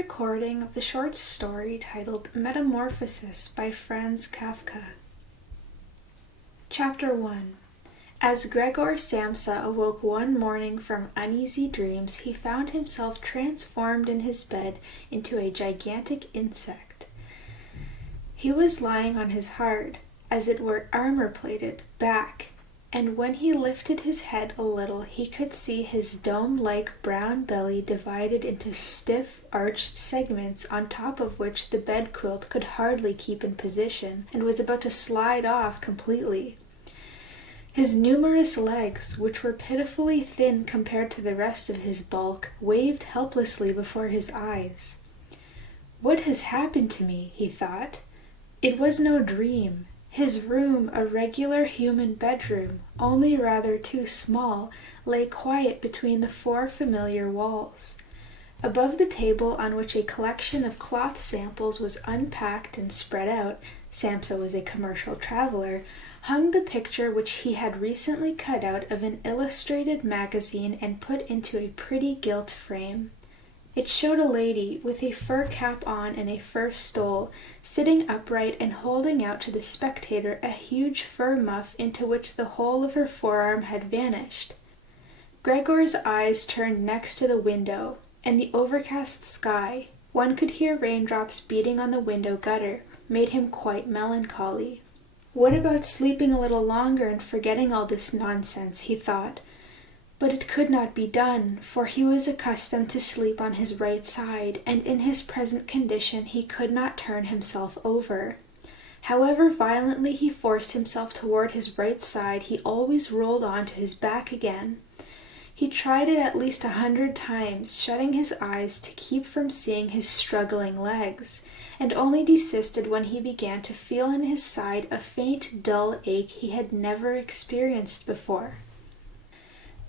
recording of the short story titled Metamorphosis by Franz Kafka. Chapter 1. As Gregor Samsa awoke one morning from uneasy dreams, he found himself transformed in his bed into a gigantic insect. He was lying on his hard, as it were armor-plated, back, and when he lifted his head a little, he could see his dome-like brown belly divided into stiff, arched segments, on top of which the bed-quilt could hardly keep in position, and was about to slide off completely. His numerous legs, which were pitifully thin compared to the rest of his bulk, waved helplessly before his eyes. "What has happened to me?" he thought. It was no dream. His room, a regular human bedroom, only rather too small, lay quiet between the four familiar walls. Above the table on which a collection of cloth samples was unpacked and spread out, Samsa was a commercial traveler, hung the picture which he had recently cut out of an illustrated magazine and put into a pretty gilt frame. It showed a lady with a fur cap on and a fur stole, sitting upright and holding out to the spectator a huge fur muff into which the whole of her forearm had vanished. Gregor's eyes turned next to the window, and the overcast sky, one could hear raindrops beating on the window gutter, made him quite melancholy. What about sleeping a little longer and forgetting all this nonsense, he thought. But it could not be done, for he was accustomed to sleep on his right side, and in his present condition he could not turn himself over. However violently he forced himself toward his right side, he always rolled on to his back again. He tried it at least 100 times, shutting his eyes to keep from seeing his struggling legs, and only desisted when he began to feel in his side a faint, dull ache he had never experienced before.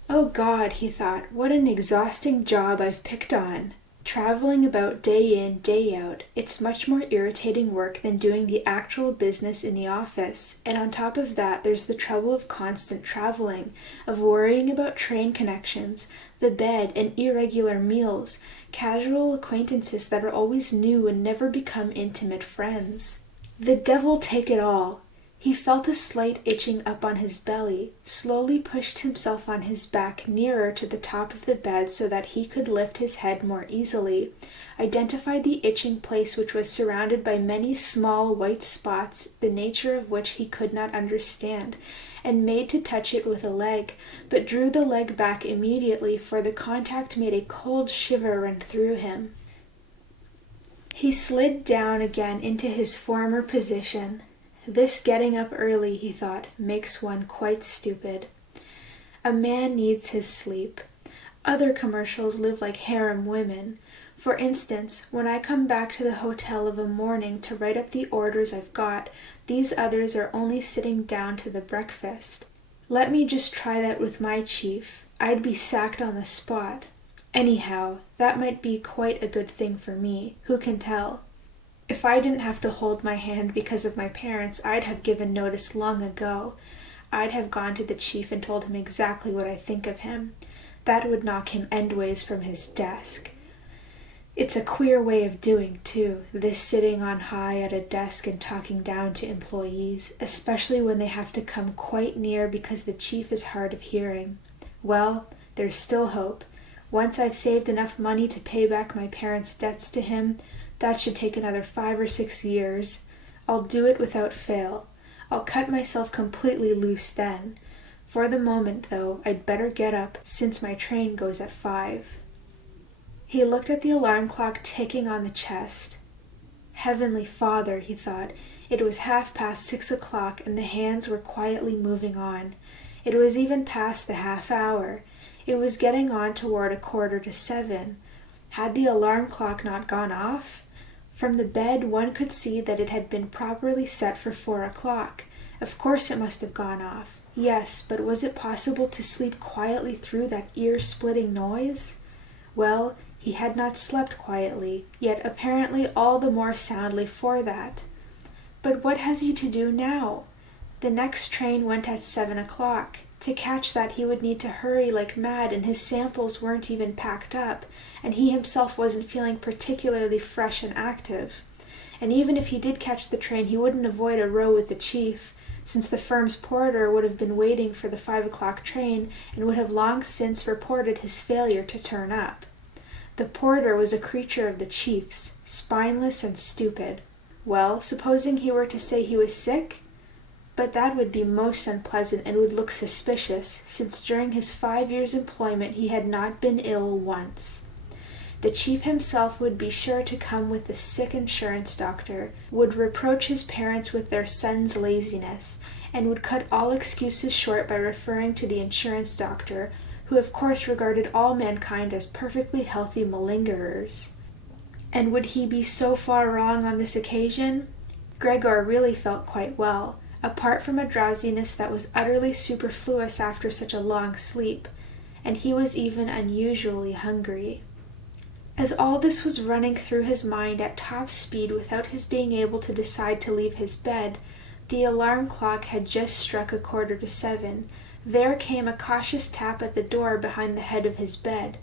"Oh God," he thought, "what an exhausting job I've picked on. Traveling about day in, day out, it's much more irritating work than doing the actual business in the office, and on top of that there's the trouble of constant traveling, of worrying about train connections, the bed and irregular meals, casual acquaintances that are always new and never become intimate friends. The devil take it all!" He felt a slight itching up on his belly, slowly pushed himself on his back nearer to the top of the bed so that he could lift his head more easily, identified the itching place which was surrounded by many small white spots, the nature of which he could not understand, and made to touch it with a leg, but drew the leg back immediately, for the contact made a cold shiver run through him. He slid down again into his former position. This getting up early, he thought, makes one quite stupid. A man needs his sleep. Other commercials live like harem women. For instance, when I come back to the hotel of a morning to write up the orders I've got, these others are only sitting down to the breakfast. Let me just try that with my chief. I'd be sacked on the spot. Anyhow, that might be quite a good thing for me. Who can tell? If I didn't have to hold my hand because of my parents, I'd have given notice long ago. I'd have gone to the chief and told him exactly what I think of him. That would knock him endways from his desk. It's a queer way of doing, too, this sitting on high at a desk and talking down to employees, especially when they have to come quite near because the chief is hard of hearing. Well, there's still hope. Once I've saved enough money to pay back my parents' debts to him, that should take another 5 or 6 years. I'll do it without fail. I'll cut myself completely loose then. For the moment, though, I'd better get up, since my train goes at 5. He looked at the alarm clock ticking on the chest. Heavenly Father, he thought. It was 6:30 o'clock, and the hands were quietly moving on. It was even past the half-hour. It was getting on toward 6:45. Had the alarm clock not gone off? From the bed one could see that it had been properly set for 4 o'clock. Of course it must have gone off. Yes, but was it possible to sleep quietly through that ear-splitting noise? Well, he had not slept quietly, yet apparently all the more soundly for that. But what has he to do now? The next train went at 7 o'clock. To catch that, he would need to hurry like mad, and his samples weren't even packed up, and he himself wasn't feeling particularly fresh and active. And even if he did catch the train, he wouldn't avoid a row with the chief, since the firm's porter would have been waiting for the 5 o'clock train and would have long since reported his failure to turn up. The porter was a creature of the chief's, spineless and stupid. Well, supposing he were to say he was sick? But that would be most unpleasant and would look suspicious, since during his 5 years' employment he had not been ill once. The chief himself would be sure to come with the sick insurance doctor, would reproach his parents with their son's laziness, and would cut all excuses short by referring to the insurance doctor, who of course regarded all mankind as perfectly healthy malingerers. And would he be so far wrong on this occasion? Gregor really felt quite well, apart from a drowsiness that was utterly superfluous after such a long sleep, and he was even unusually hungry. As all this was running through his mind at top speed without his being able to decide to leave his bed, the alarm clock had just struck 7:15. There came a cautious tap at the door behind the head of his bed.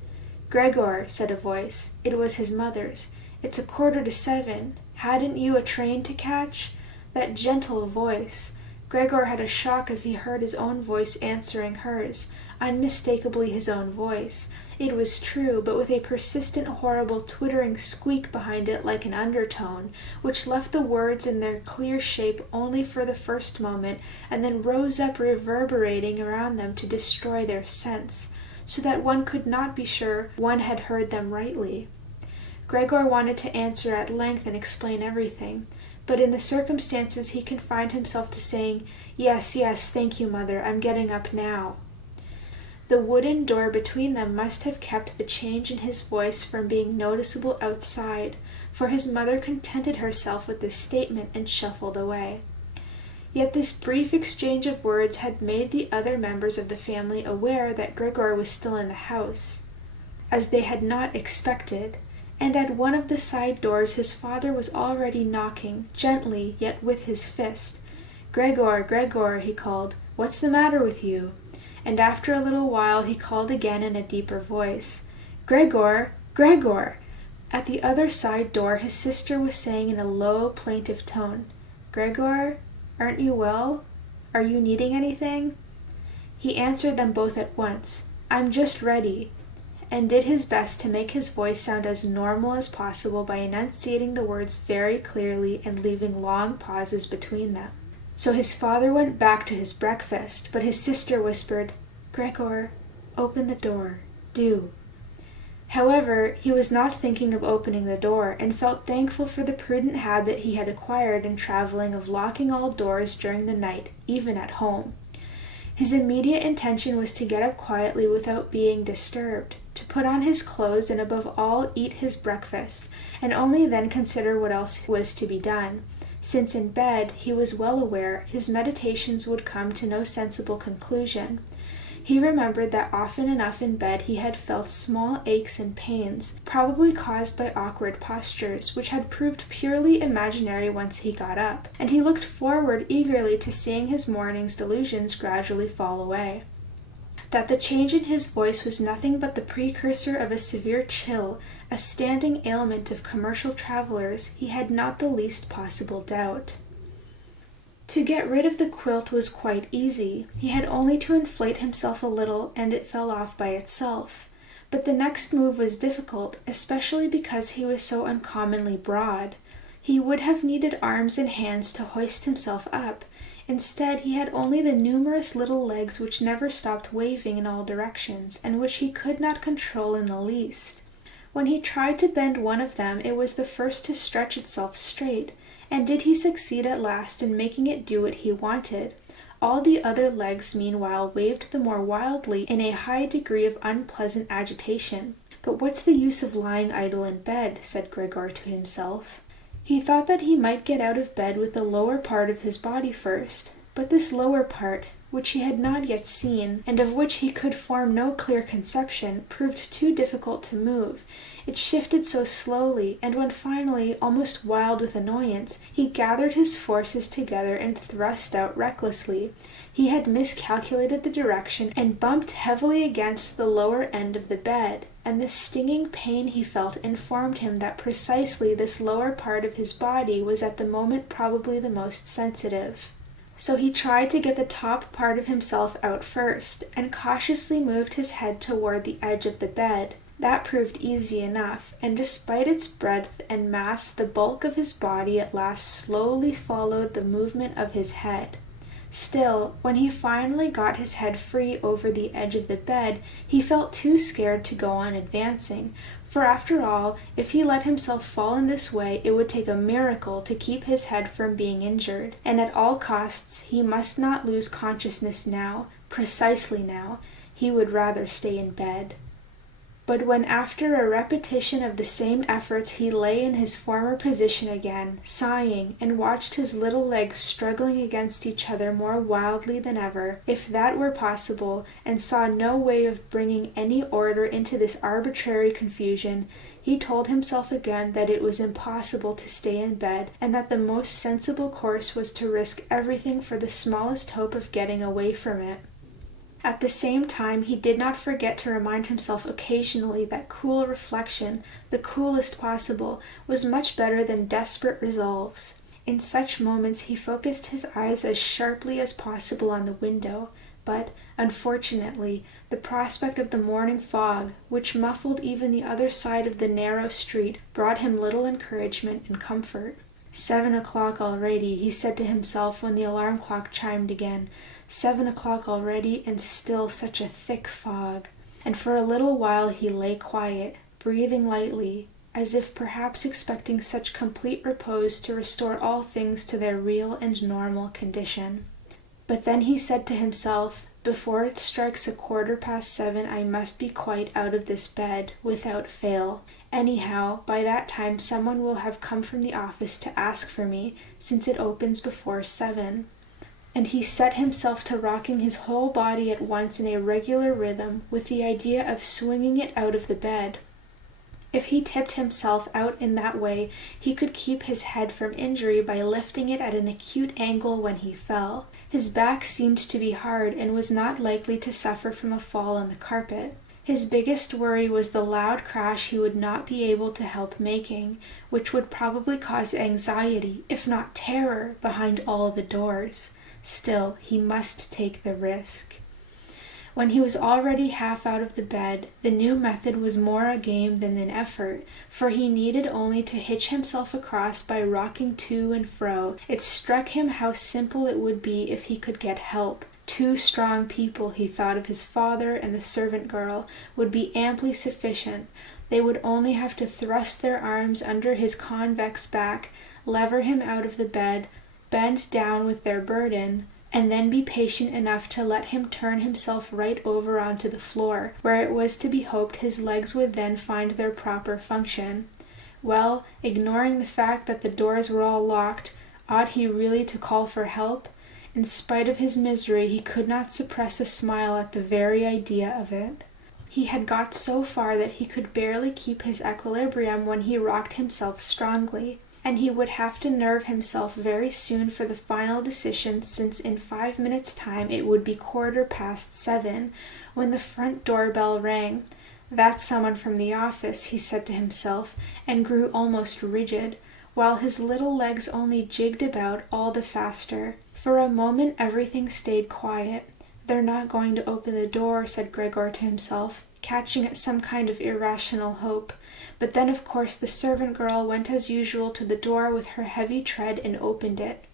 "Gregor," said a voice. It was his mother's. "It's 7:15. Hadn't you a train to catch?" That gentle voice. Gregor had a shock as he heard his own voice answering hers, unmistakably his own voice. It was true, but with a persistent, horrible, twittering squeak behind it like an undertone, which left the words in their clear shape only for the first moment, and then rose up reverberating around them to destroy their sense, so that one could not be sure one had heard them rightly. Gregor wanted to answer at length and explain everything, but in the circumstances he confined himself to saying, Yes, thank you, mother, I'm getting up now." The wooden door between them must have kept the change in his voice from being noticeable outside, for his mother contented herself with this statement and shuffled away. Yet this brief exchange of words had made the other members of the family aware that Gregor was still in the house, as they had not expected, and at one of the side doors his father was already knocking, gently yet with his fist. "Gregor, Gregor," he called, "what's the matter with you?" And after a little while he called again in a deeper voice, "Gregor, Gregor!" At the other side door his sister was saying in a low, plaintive tone, "Gregor, aren't you well? Are you needing anything?" He answered them both at once, "I'm just ready," and did his best to make his voice sound as normal as possible by enunciating the words very clearly and leaving long pauses between them. So his father went back to his breakfast, but his sister whispered, "Gregor, open the door, do." However, he was not thinking of opening the door, and felt thankful for the prudent habit he had acquired in traveling of locking all doors during the night, even at home. His immediate intention was to get up quietly without being disturbed, to put on his clothes and above all eat his breakfast, and only then consider what else was to be done, since in bed, he was well aware, his meditations would come to no sensible conclusion. He remembered that often enough in bed he had felt small aches and pains, probably caused by awkward postures, which had proved purely imaginary once he got up, and he looked forward eagerly to seeing his morning's delusions gradually fall away. That the change in his voice was nothing but the precursor of a severe chill, a standing ailment of commercial travelers, he had not the least possible doubt. To get rid of the quilt was quite easy. He had only to inflate himself a little, and it fell off by itself. But the next move was difficult, especially because he was so uncommonly broad. He would have needed arms and hands to hoist himself up. Instead, he had only the numerous little legs which never stopped waving in all directions, and which he could not control in the least. When he tried to bend one of them, it was the first to stretch itself straight, and did he succeed at last in making it do what he wanted, all the other legs meanwhile waved the more wildly in a high degree of unpleasant agitation. "But what's the use of lying idle in bed?" said Gregor to himself. He thought that he might get out of bed with the lower part of his body first, but this lower part, which he had not yet seen, and of which he could form no clear conception, proved too difficult to move. It shifted so slowly, and when finally, almost wild with annoyance, he gathered his forces together and thrust out recklessly, he had miscalculated the direction and bumped heavily against the lower end of the bed, and the stinging pain he felt informed him that precisely this lower part of his body was at the moment probably the most sensitive. So he tried to get the top part of himself out first, and cautiously moved his head toward the edge of the bed. That proved easy enough, and despite its breadth and mass, the bulk of his body at last slowly followed the movement of his head. Still, when he finally got his head free over the edge of the bed, he felt too scared to go on advancing, for after all, if he let himself fall in this way, it would take a miracle to keep his head from being injured, and at all costs he must not lose consciousness now, precisely now. He would rather stay in bed. But when after a repetition of the same efforts he lay in his former position again, sighing, and watched his little legs struggling against each other more wildly than ever, if that were possible, and saw no way of bringing any order into this arbitrary confusion, he told himself again that it was impossible to stay in bed, and that the most sensible course was to risk everything for the smallest hope of getting away from it. At the same time, he did not forget to remind himself occasionally that cool reflection, the coolest possible, was much better than desperate resolves. In such moments he focused his eyes as sharply as possible on the window, but, unfortunately, the prospect of the morning fog, which muffled even the other side of the narrow street, brought him little encouragement and comfort. 7 o'clock already, he said to himself when the alarm clock chimed again. 7 o'clock already, and still such a thick fog. And for a little while he lay quiet, breathing lightly, as if perhaps expecting such complete repose to restore all things to their real and normal condition. But then he said to himself, before it strikes 7:15, I must be quite out of this bed, without fail. Anyhow, by that time someone will have come from the office to ask for me, since it opens before 7. And he set himself to rocking his whole body at once in a regular rhythm, with the idea of swinging it out of the bed. If he tipped himself out in that way, he could keep his head from injury by lifting it at an acute angle when he fell. His back seemed to be hard and was not likely to suffer from a fall on the carpet. His biggest worry was the loud crash he would not be able to help making, which would probably cause anxiety, if not terror, behind all the doors. Still, he must take the risk. When he was already half out of the bed, the new method was more a game than an effort, for he needed only to hitch himself across by rocking to and fro. It struck him how simple it would be if he could get help. 2 strong people, he thought of his father and the servant girl, would be amply sufficient. They would only have to thrust their arms under his convex back, lever him out of the bed, bend down with their burden, and then be patient enough to let him turn himself right over onto the floor, where it was to be hoped his legs would then find their proper function. Well, ignoring the fact that the doors were all locked, ought he really to call for help? In spite of his misery, he could not suppress a smile at the very idea of it. He had got so far that he could barely keep his equilibrium when he rocked himself strongly, and he would have to nerve himself very soon for the final decision, since in 5 minutes' time it would be 7:15, when the front door bell rang. That's someone from the office, he said to himself, and grew almost rigid, while his little legs only jigged about all the faster. For a moment everything stayed quiet. They're not going to open the door, said Gregor to himself, catching at some kind of irrational hope. But then, of course, the servant girl went as usual to the door with her heavy tread and opened it.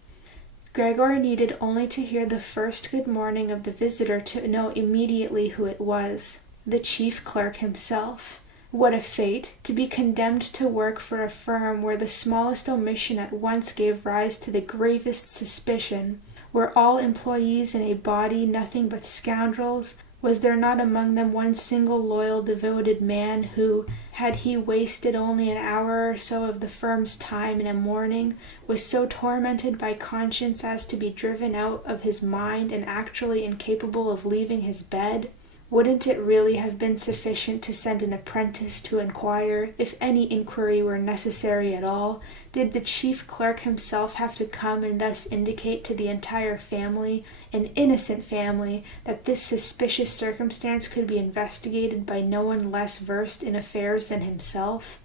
Gregor needed only to hear the first good morning of the visitor to know immediately who it was. The chief clerk himself. What a fate, to be condemned to work for a firm where the smallest omission at once gave rise to the gravest suspicion, where all employees in a body nothing but scoundrels, Was there not among them one single loyal, devoted man who, had he wasted only an hour or so of the firm's time in a morning, was so tormented by conscience as to be driven out of his mind and actually incapable of leaving his bed? Wouldn't it really have been sufficient to send an apprentice to inquire, if any inquiry were necessary at all? Did the chief clerk himself have to come and thus indicate to the entire family, an innocent family, that this suspicious circumstance could be investigated by no one less versed in affairs than himself?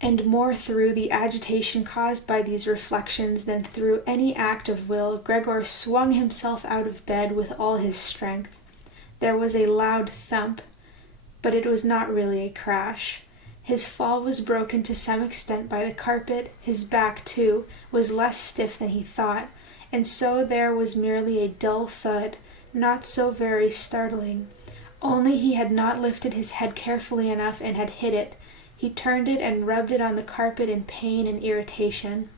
And more through the agitation caused by these reflections than through any act of will, Gregor swung himself out of bed with all his strength. There was a loud thump, but it was not really a crash. His fall was broken to some extent by the carpet. His back, too, was less stiff than he thought, and so there was merely a dull thud, not so very startling. Only he had not lifted his head carefully enough and had hit it. He turned it and rubbed it on the carpet in pain and irritation.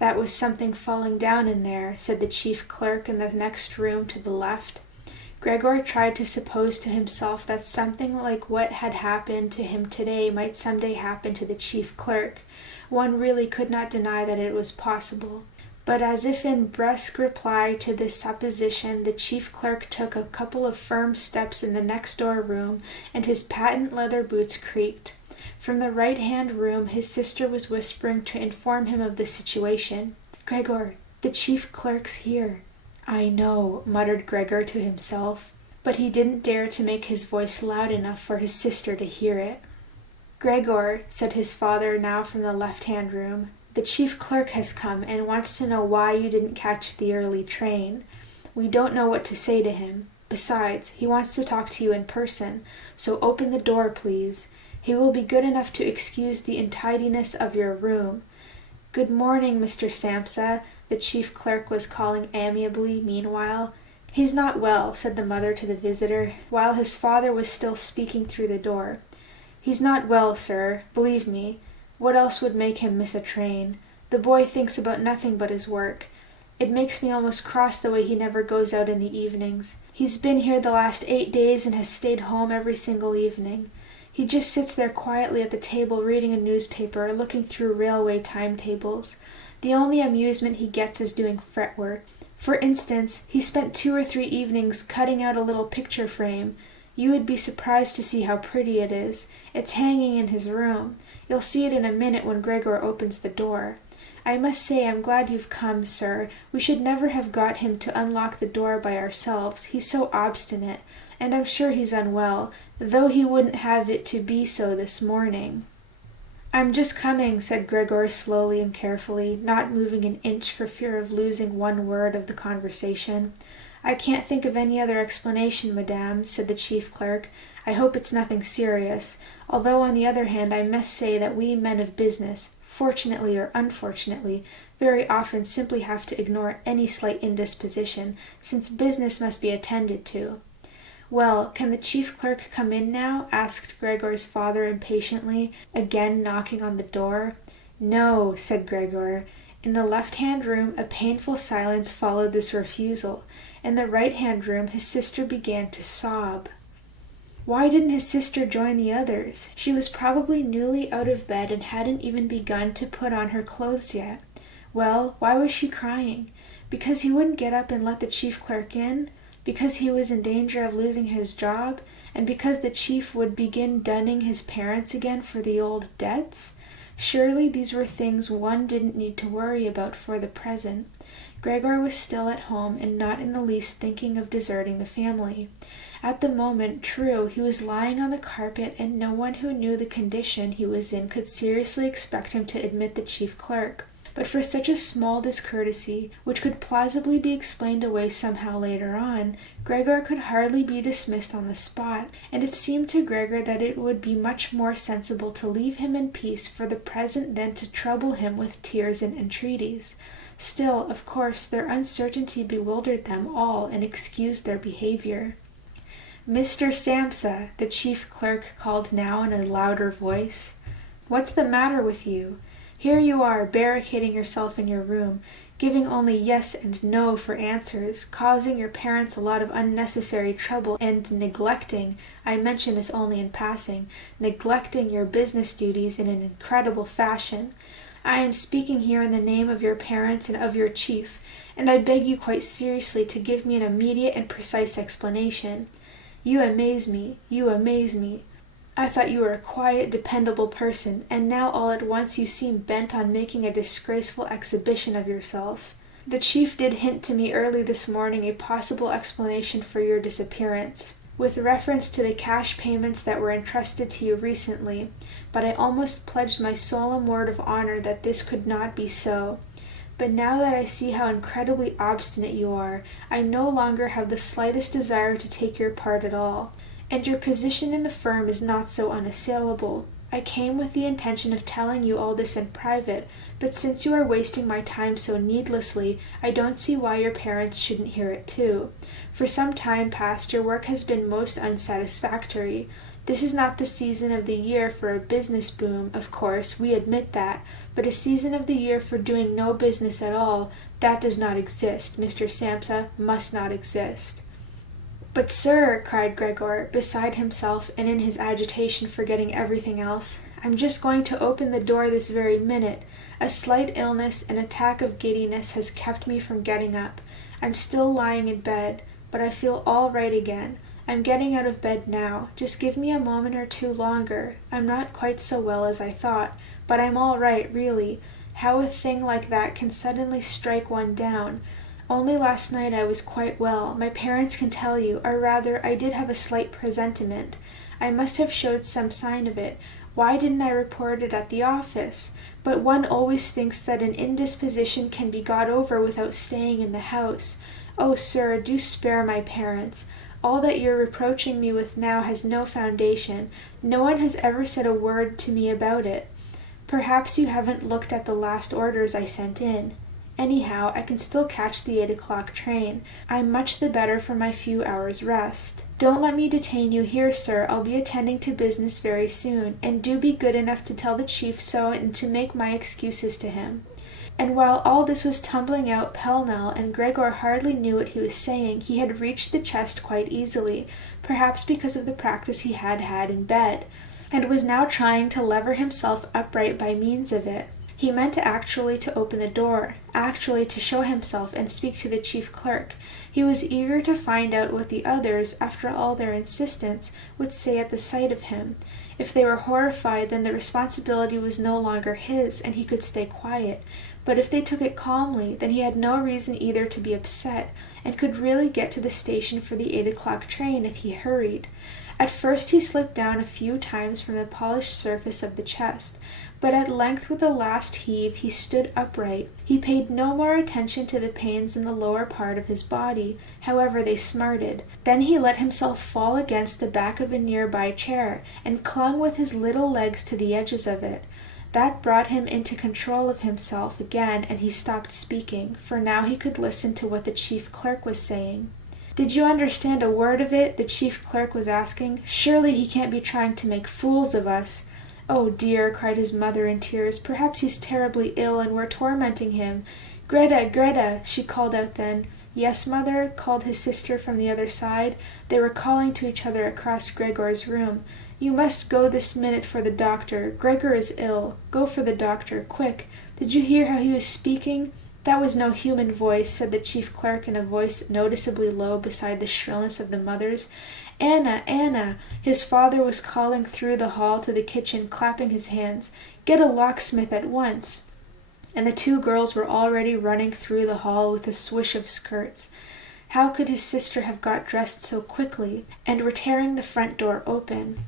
"That was something falling down in there," said the chief clerk in the next room to the left. Gregor tried to suppose to himself that something like what had happened to him today might someday happen to the chief clerk. One really could not deny that it was possible. But as if in brusque reply to this supposition, the chief clerk took a couple of firm steps in the next-door room, and his patent leather boots creaked. From the right-hand room his sister was whispering to inform him of the situation. "Gregor, the chief clerk's here." "I know," muttered Gregor to himself, but he didn't dare to make his voice loud enough for his sister to hear it. "Gregor," said his father now from the left-hand room, "the chief clerk has come and wants to know why you didn't catch the early train. We don't know what to say to him. Besides, he wants to talk to you in person, so open the door, please. He will be good enough to excuse the untidiness of your room. Good morning, Mr. Samsa," the chief clerk was calling amiably meanwhile. "He's not well," said the mother to the visitor, while his father was still speaking through the door. "He's not well, sir, believe me. What else would make him miss a train? The boy thinks about nothing but his work. It makes me almost cross the way he never goes out in the evenings. He's been here the last 8 days and has stayed home every single evening. He just sits there quietly at the table reading a newspaper, looking through railway timetables. The only amusement he gets is doing fretwork. For instance, he spent 2 or 3 evenings cutting out a little picture frame. You would be surprised to see how pretty it is. It's hanging in his room. You'll see it in a minute when Gregor opens the door. I must say I'm glad you've come, sir. We should never have got him to unlock the door by ourselves. He's so obstinate, and I'm sure he's unwell, though he wouldn't have it to be so this morning." "I'm just coming," said Gregor slowly and carefully, not moving an inch for fear of losing one word of the conversation. "I can't think of any other explanation, madame," said the chief clerk. "I hope it's nothing serious, although on the other hand I must say that we men of business, fortunately or unfortunately, very often simply have to ignore any slight indisposition, since business must be attended to." "Well, can the chief clerk come in now?" asked Gregor's father impatiently, again knocking on the door. "No," said Gregor. In the left-hand room a painful silence followed this refusal. In the right-hand room his sister began to sob. Why didn't his sister join the others? She was probably newly out of bed and hadn't even begun to put on her clothes yet. Well, why was she crying? Because he wouldn't get up and let the chief clerk in? Because he was in danger of losing his job, and because the chief would begin dunning his parents again for the old debts? Surely these were things one didn't need to worry about for the present. Gregor was still at home and not in the least thinking of deserting the family. At the moment, true, he was lying on the carpet, and no one who knew the condition he was in could seriously expect him to admit the chief clerk. But for such a small discourtesy, which could plausibly be explained away somehow later on, Gregor could hardly be dismissed on the spot, and it seemed to Gregor that it would be much more sensible to leave him in peace for the present than to trouble him with tears and entreaties. Still, of course, their uncertainty bewildered them all and excused their behavior. "Mr. Samsa," the chief clerk called now in a louder voice. "What's the matter with you? Here you are, barricading yourself in your room. giving only yes and no for answers, causing your parents a lot of unnecessary trouble, and neglecting, I mention this only in passing, neglecting your business duties in an incredible fashion. I am speaking here in the name of your parents and of your chief, and I beg you quite seriously to give me an immediate and precise explanation. You amaze me, you amaze me. I thought you were a quiet, dependable person, and now all at once you seem bent on making a disgraceful exhibition of yourself. The chief did hint to me early this morning a possible explanation for your disappearance, with reference to the cash payments that were entrusted to you recently, but I almost pledged my solemn word of honor that this could not be so. But now that I see how incredibly obstinate you are, I no longer have the slightest desire to take your part at all. And your position in the firm is not so unassailable. I came with the intention of telling you all this in private, but since you are wasting my time so needlessly, I don't see why your parents shouldn't hear it too. For some time past your work has been most unsatisfactory. This is not the season of the year for a business boom, of course, we admit that, but a season of the year for doing no business at all, that does not exist, Mr. Samsa, must not exist. But sir, cried Gregor, beside himself and in his agitation forgetting everything else, I'm just going to open the door this very minute. A slight illness, an attack of giddiness has kept me from getting up. I'm still lying in bed, but I feel all right again. I'm getting out of bed now. Just give me a moment or two longer. I'm not quite so well as I thought, but I'm all right, really. How a thing like that can suddenly strike one down. Only last night I was quite well. My parents can tell you, or rather, I did have a slight presentiment. I must have showed some sign of it. Why didn't I report it at the office? But one always thinks that an indisposition can be got over without staying in the house. Oh, sir, do spare my parents. All that you're reproaching me with now has no foundation. No one has ever said a word to me about it. Perhaps you haven't looked at the last orders I sent in. Anyhow, I can still catch the 8 o'clock train. I'm much the better for my few hours' rest. Don't let me detain you here, sir. I'll be attending to business very soon, and do be good enough to tell the chief so and to make my excuses to him. And while all this was tumbling out pell-mell and Gregor hardly knew what he was saying, he had reached the chest quite easily, perhaps because of the practice he had had in bed, and was now trying to lever himself upright by means of it. He meant actually to open the door, actually to show himself and speak to the chief clerk. He was eager to find out what the others, after all their insistence, would say at the sight of him. If they were horrified, then the responsibility was no longer his, and he could stay quiet. But if they took it calmly, then he had no reason either to be upset, and could really get to the station for the 8 o'clock train if he hurried. At first he slipped down a few times from the polished surface of the chest, but at length with a last heave he stood upright. He paid no more attention to the pains in the lower part of his body, however they smarted. Then he let himself fall against the back of a nearby chair, and clung with his little legs to the edges of it. That brought him into control of himself again, and he stopped speaking, for now he could listen to what the chief clerk was saying. "Did you understand a word of it?" the chief clerk was asking. "Surely he can't be trying to make fools of us." "Oh dear," cried his mother in tears, "perhaps he's terribly ill and we're tormenting him." "Greta, Greta," she called out then. "Yes, mother," called his sister from the other side. They were calling to each other across Gregor's room. "You must go this minute for the doctor. Gregor is ill. Go for the doctor, quick. Did you hear how he was speaking?" "That was no human voice," said the chief clerk in a voice noticeably low beside the shrillness of the mother's. "Anna, Anna!" His father was calling through the hall to the kitchen, clapping his hands. "Get a locksmith at once!" And the two girls were already running through the hall with a swish of skirts. How could his sister have got dressed so quickly? And were tearing the front door open.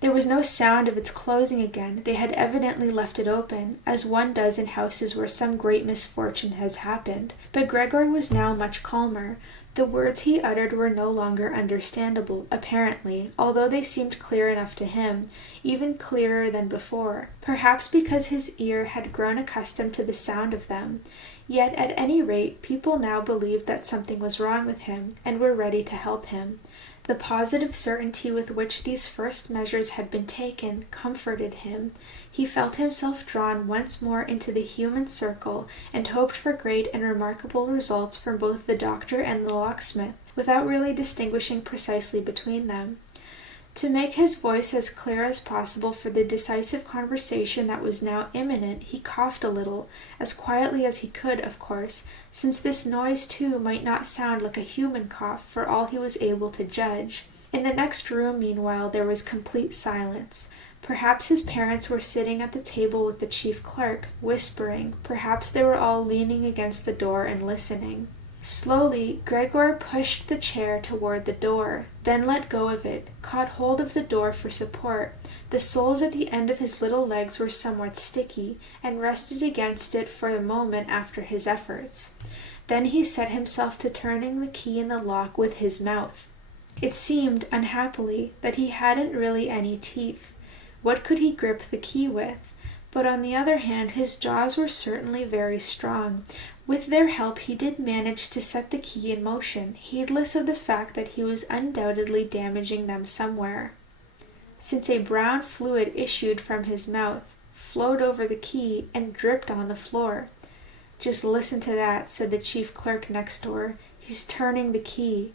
There was no sound of its closing again. They had evidently left it open, as one does in houses where some great misfortune has happened. But Gregor was now much calmer. The words he uttered were no longer understandable, apparently, although they seemed clear enough to him, even clearer than before, perhaps because his ear had grown accustomed to the sound of them. Yet, at any rate, people now believed that something was wrong with him, and were ready to help him. The positive certainty with which these first measures had been taken comforted him. He felt himself drawn once more into the human circle, and hoped for great and remarkable results from both the doctor and the locksmith, without really distinguishing precisely between them. To make his voice as clear as possible for the decisive conversation that was now imminent, he coughed a little, as quietly as he could, of course, since this noise too might not sound like a human cough for all he was able to judge. In the next room, meanwhile, there was complete silence. Perhaps his parents were sitting at the table with the chief clerk, whispering. Perhaps they were all leaning against the door and listening. Slowly, Gregor pushed the chair toward the door, then let go of it, caught hold of the door for support. The soles at the end of his little legs were somewhat sticky, and rested against it for a moment after his efforts. Then he set himself to turning the key in the lock with his mouth. It seemed, unhappily, that he hadn't really any teeth. What could he grip the key with? But on the other hand, his jaws were certainly very strong. With their help he did manage to set the key in motion, heedless of the fact that he was undoubtedly damaging them somewhere. Since a brown fluid issued from his mouth, flowed over the key, and dripped on the floor. "Just listen to that," said the chief clerk next door. "He's turning the key."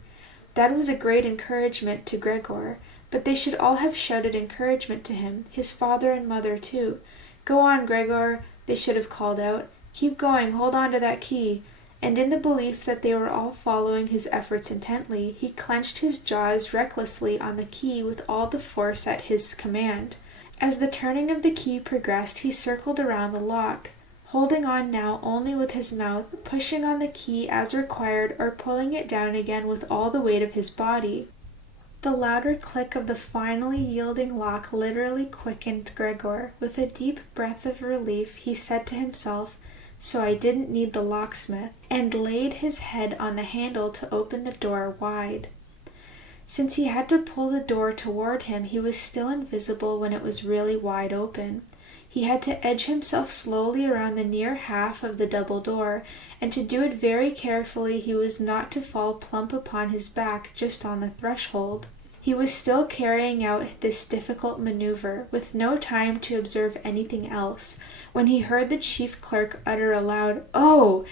That was a great encouragement to Gregor, but they should all have shouted encouragement to him, his father and mother too. "Go on, Gregor," they should have called out. "Keep going, hold on to that key." And in the belief that they were all following his efforts intently, he clenched his jaws recklessly on the key with all the force at his command. As the turning of the key progressed, he circled around the lock, holding on now only with his mouth, pushing on the key as required or pulling it down again with all the weight of his body. The louder click of the finally yielding lock literally quickened Gregor. With a deep breath of relief, he said to himself, "So I didn't need the locksmith," and laid his head on the handle to open the door wide. Since he had to pull the door toward him, he was still invisible when it was really wide open. He had to edge himself slowly around the near half of the double door, and to do it very carefully he was not to fall plump upon his back just on the threshold. He was still carrying out this difficult maneuver, with no time to observe anything else, when he heard the chief clerk utter a loud "Oh!"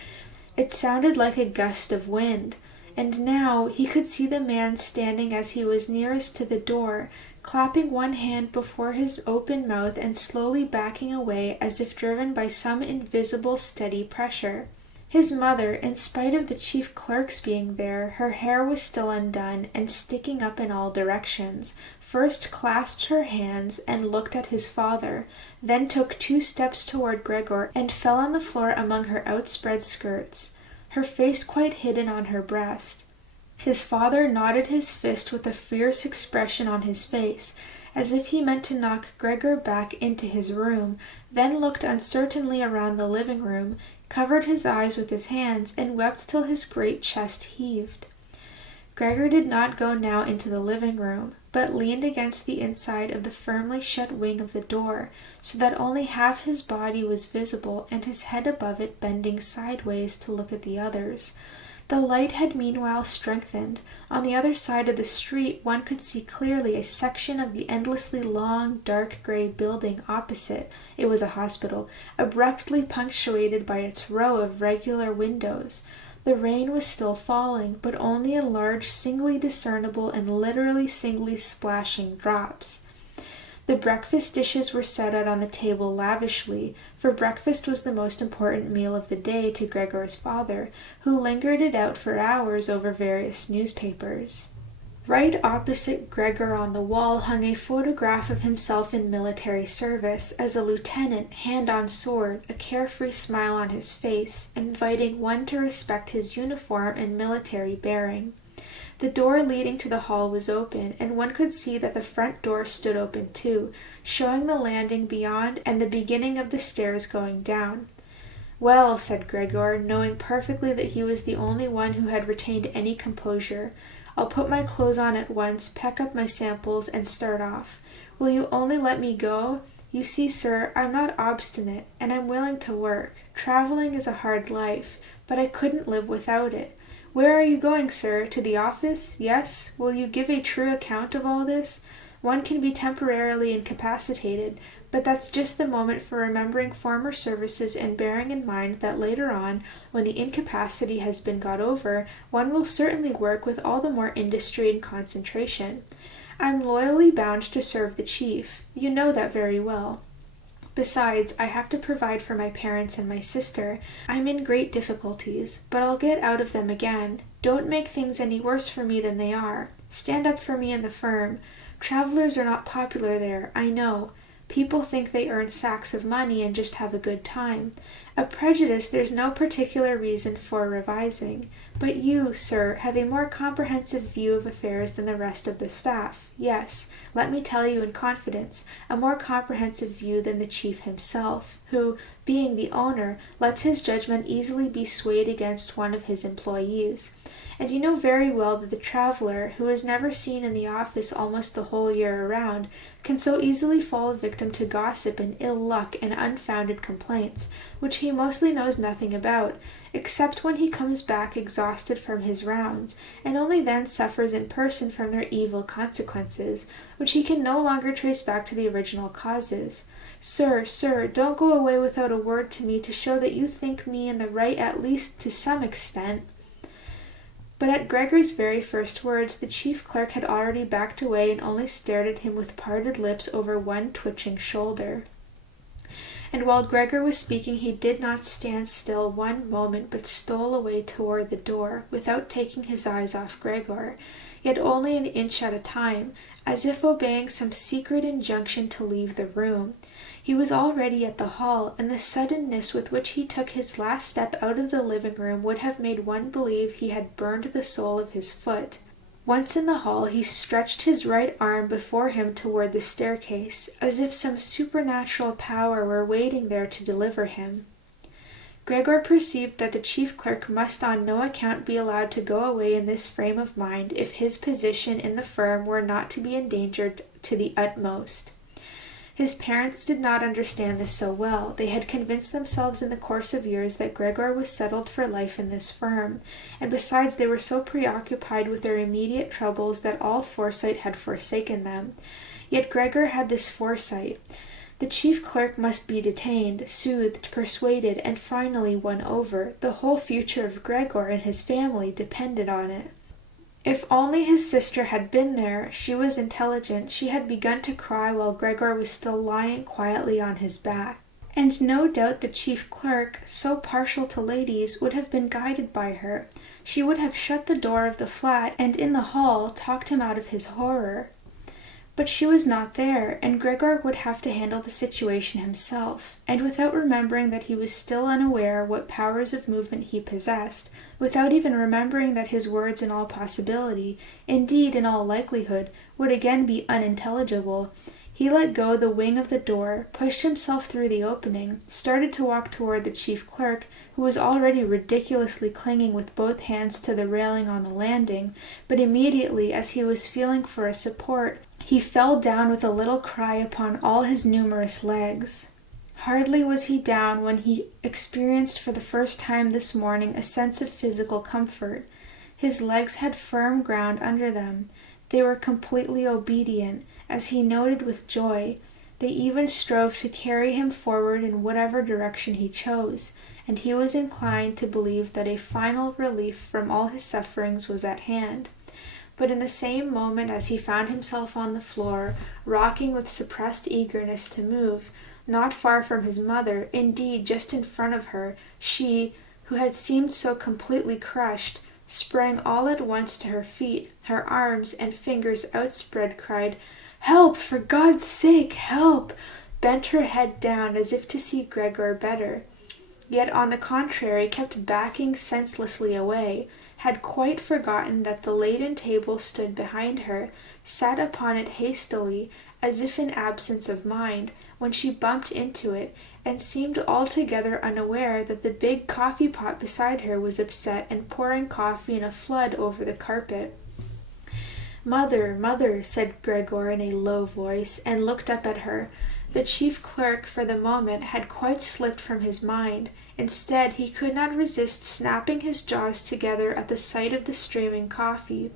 It sounded like a gust of wind, and now he could see the man standing as he was nearest to the door, clapping one hand before his open mouth and slowly backing away as if driven by some invisible steady pressure. His mother, in spite of the chief clerk's being there, her hair was still undone and sticking up in all directions, first clasped her hands and looked at his father, then took 2 steps toward Gregor and fell on the floor among her outspread skirts, her face quite hidden on her breast. His father nodded his fist with a fierce expression on his face, as if he meant to knock Gregor back into his room, then looked uncertainly around the living room, covered his eyes with his hands, and wept till his great chest heaved. Gregor did not go now into the living room, but leaned against the inside of the firmly shut wing of the door, so that only half his body was visible and his head above it bending sideways to look at the others. The light had meanwhile strengthened. On the other side of the street one could see clearly a section of the endlessly long, dark grey building opposite. It was a hospital, abruptly punctuated by its row of regular windows. The rain was still falling, but only in large, singly discernible and literally singly splashing drops. The breakfast dishes were set out on the table lavishly, for breakfast was the most important meal of the day to Gregor's father, who lingered it out for hours over various newspapers. Right opposite Gregor on the wall hung a photograph of himself in military service, as a lieutenant, hand on sword, a carefree smile on his face, inviting one to respect his uniform and military bearing. The door leading to the hall was open, and one could see that the front door stood open too, showing the landing beyond and the beginning of the stairs going down. "Well," said Gregor, knowing perfectly that he was the only one who had retained any composure, "I'll put my clothes on at once, pack up my samples, and start off. Will you only let me go? You see, sir, I'm not obstinate, and I'm willing to work. Traveling is a hard life, but I couldn't live without it. "Where are you going, sir? To the office? Yes? Will you give a true account of all this? One can be temporarily incapacitated, but that's just the moment for remembering former services and bearing in mind that later on, when the incapacity has been got over, one will certainly work with all the more industry and concentration. I'm loyally bound to serve the chief. You know that very well. Besides, I have to provide for my parents and my sister. I'm in great difficulties, but I'll get out of them again. Don't make things any worse for me than they are. Stand up for me in the firm. Travelers are not popular there, I know. People think they earn sacks of money and just have a good time. A prejudice there's no particular reason for revising. But you, sir, have a more comprehensive view of affairs than the rest of the staff. Yes, let me tell you in confidence, a more comprehensive view than the chief himself, who, being the owner, lets his judgment easily be swayed against one of his employees. And you know very well that the traveler, who is never seen in the office almost the whole year around, can so easily fall a victim to gossip and ill luck and unfounded complaints, which he mostly knows nothing about, except when he comes back exhausted from his rounds, and only then suffers in person from their evil consequences, which he can no longer trace back to the original causes. Sir, don't go away without a word to me to show that you think me in the right at least to some extent." But at Gregor's very first words, the chief clerk had already backed away and only stared at him with parted lips over one twitching shoulder. And while Gregor was speaking, he did not stand still one moment, but stole away toward the door, without taking his eyes off Gregor, yet only an inch at a time, as if obeying some secret injunction to leave the room. He was already at the hall, and the suddenness with which he took his last step out of the living room would have made one believe he had burned the sole of his foot. Once in the hall, he stretched his right arm before him toward the staircase, as if some supernatural power were waiting there to deliver him. Gregor perceived that the chief clerk must on no account be allowed to go away in this frame of mind if his position in the firm were not to be endangered to the utmost. His parents did not understand this so well. They had convinced themselves in the course of years that Gregor was settled for life in this firm, and besides they were so preoccupied with their immediate troubles that all foresight had forsaken them. Yet Gregor had this foresight. The chief clerk must be detained, soothed, persuaded, and finally won over. The whole future of Gregor and his family depended on it. If only his sister had been there. She was intelligent. She had begun to cry while Gregor was still lying quietly on his back. And no doubt the chief clerk, so partial to ladies, would have been guided by her. She would have shut the door of the flat, and in the hall talked him out of his horror. But she was not there, and Gregor would have to handle the situation himself, and without remembering that he was still unaware what powers of movement he possessed, without even remembering that his words in all possibility, indeed in all likelihood, would again be unintelligible, he let go the wing of the door, pushed himself through the opening, started to walk toward the chief clerk, who was already ridiculously clinging with both hands to the railing on the landing, but immediately, as he was feeling for a support, he fell down with a little cry upon all his numerous legs. Hardly was he down when he experienced for the first time this morning a sense of physical comfort. His legs had firm ground under them. They were completely obedient, as he noted with joy. They even strove to carry him forward in whatever direction he chose, and he was inclined to believe that a final relief from all his sufferings was at hand. But in the same moment as he found himself on the floor, rocking with suppressed eagerness to move, not far from his mother, indeed just in front of her, she, who had seemed so completely crushed, sprang all at once to her feet, her arms and fingers outspread, cried, "Help! For God's sake, help!" bent her head down as if to see Gregor better, yet on the contrary kept backing senselessly away, had quite forgotten that the laden table stood behind her, sat upon it hastily, as if in absence of mind, when she bumped into it, and seemed altogether unaware that the big coffee-pot beside her was upset and pouring coffee in a flood over the carpet. "Mother, mother," said Gregor in a low voice, and looked up at her. The chief clerk, for the moment, had quite slipped from his mind. Instead, he could not resist snapping his jaws together at the sight of the streaming coffee.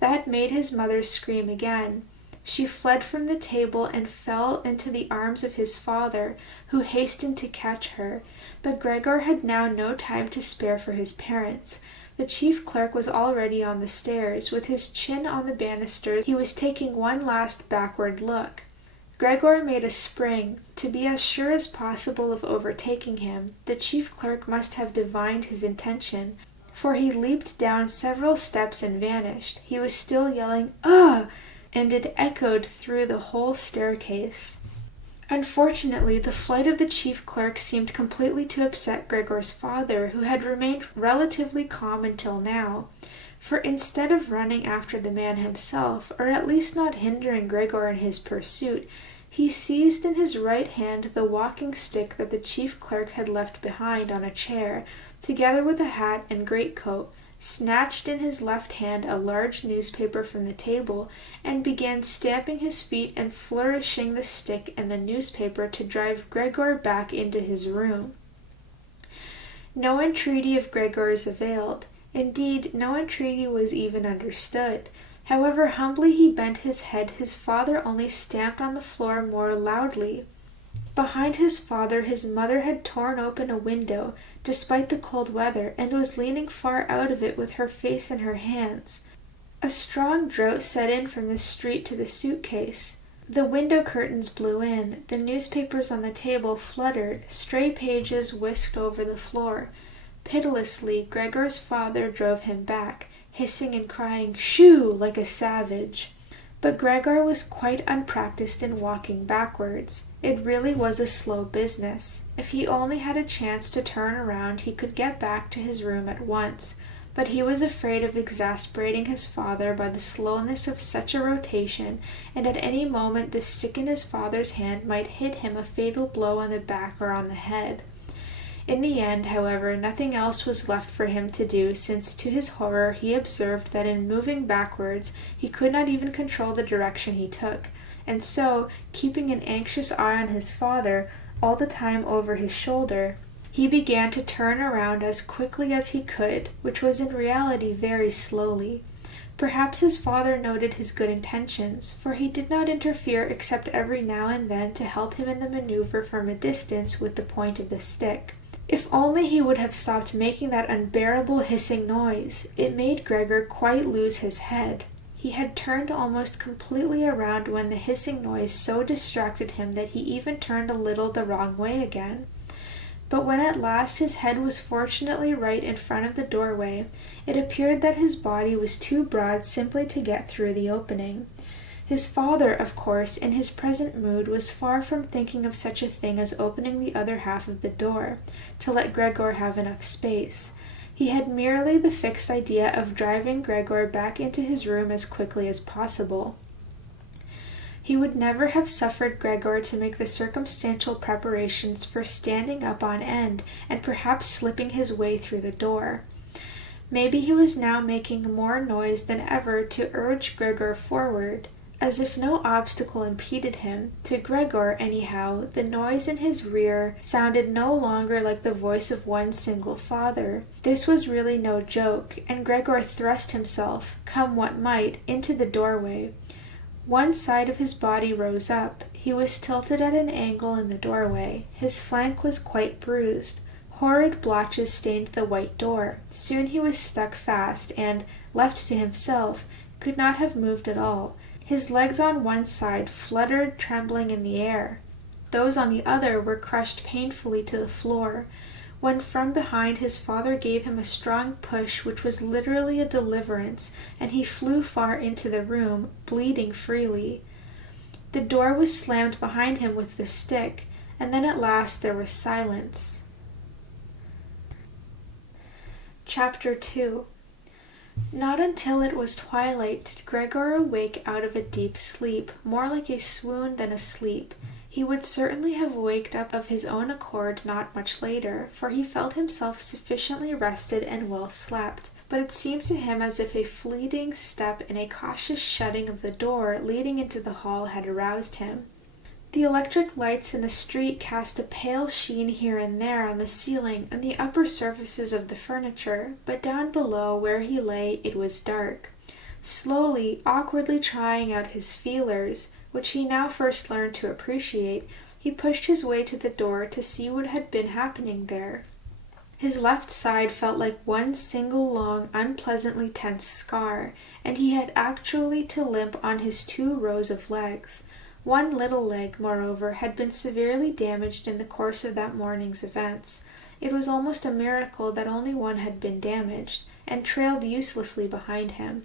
That made his mother scream again. She fled from the table and fell into the arms of his father, who hastened to catch her. But Gregor had now no time to spare for his parents. The chief clerk was already on the stairs. With his chin on the banisters, he was taking one last backward look. Gregor made a spring. To be as sure as possible of overtaking him, the chief clerk must have divined his intention, for he leaped down several steps and vanished. He was still yelling, "Ugh!" and it echoed through the whole staircase. Unfortunately, the flight of the chief clerk seemed completely to upset Gregor's father, who had remained relatively calm until now. For instead of running after the man himself, or at least not hindering Gregor in his pursuit, he seized in his right hand the walking stick that the chief clerk had left behind on a chair, together with a hat and greatcoat, snatched in his left hand a large newspaper from the table, and began stamping his feet and flourishing the stick and the newspaper to drive Gregor back into his room. No entreaty of Gregor's availed. Indeed, no entreaty was even understood. However humbly he bent his head, his father only stamped on the floor more loudly. Behind his father, his mother had torn open a window, despite the cold weather, and was leaning far out of it with her face in her hands. A strong draught set in from the street to the suitcase. The window curtains blew in, the newspapers on the table fluttered, stray pages whisked over the floor. Pitilessly, Gregor's father drove him back, hissing and crying, "Shoo!" like a savage. But Gregor was quite unpracticed in walking backwards. It really was a slow business. If he only had a chance to turn around, he could get back to his room at once. But he was afraid of exasperating his father by the slowness of such a rotation, and at any moment the stick in his father's hand might hit him a fatal blow on the back or on the head. In the end, however, nothing else was left for him to do, since to his horror he observed that in moving backwards he could not even control the direction he took, and so, keeping an anxious eye on his father all the time over his shoulder, he began to turn around as quickly as he could, which was in reality very slowly. Perhaps his father noted his good intentions, for he did not interfere except every now and then to help him in the maneuver from a distance with the point of the stick. If only he would have stopped making that unbearable hissing noise! It made Gregor quite lose his head. He had turned almost completely around when the hissing noise so distracted him that he even turned a little the wrong way again. But when at last his head was fortunately right in front of the doorway, it appeared that his body was too broad simply to get through the opening. His father, of course, in his present mood, was far from thinking of such a thing as opening the other half of the door, to let Gregor have enough space. He had merely the fixed idea of driving Gregor back into his room as quickly as possible. He would never have suffered Gregor to make the circumstantial preparations for standing up on end and perhaps slipping his way through the door. Maybe he was now making more noise than ever to urge Gregor forward. As if no obstacle impeded him, to Gregor anyhow, the noise in his rear sounded no longer like the voice of one single father. This was really no joke, and Gregor thrust himself, come what might, into the doorway. One side of his body rose up. He was tilted at an angle in the doorway. His flank was quite bruised. Horrid blotches stained the white door. Soon he was stuck fast, and, left to himself, could not have moved at all. His legs on one side fluttered trembling in the air. Those on the other were crushed painfully to the floor, when from behind his father gave him a strong push which was literally a deliverance, and he flew far into the room, bleeding freely. The door was slammed behind him with the stick, and then at last there was silence. Chapter 2. Not until it was twilight did Gregor awake out of a deep sleep, more like a swoon than a sleep. He would certainly have waked up of his own accord not much later, for he felt himself sufficiently rested and well slept. But it seemed to him as if a fleeting step and a cautious shutting of the door leading into the hall had aroused him. The electric lights in the street cast a pale sheen here and there on the ceiling and the upper surfaces of the furniture, but down below where he lay it was dark. Slowly, awkwardly trying out his feelers, which he now first learned to appreciate, he pushed his way to the door to see what had been happening there. His left side felt like one single long, unpleasantly tense scar, and he had actually to limp on his 2 rows of legs. One little leg, moreover, had been severely damaged in the course of that morning's events. It was almost a miracle that only one had been damaged, and trailed uselessly behind him.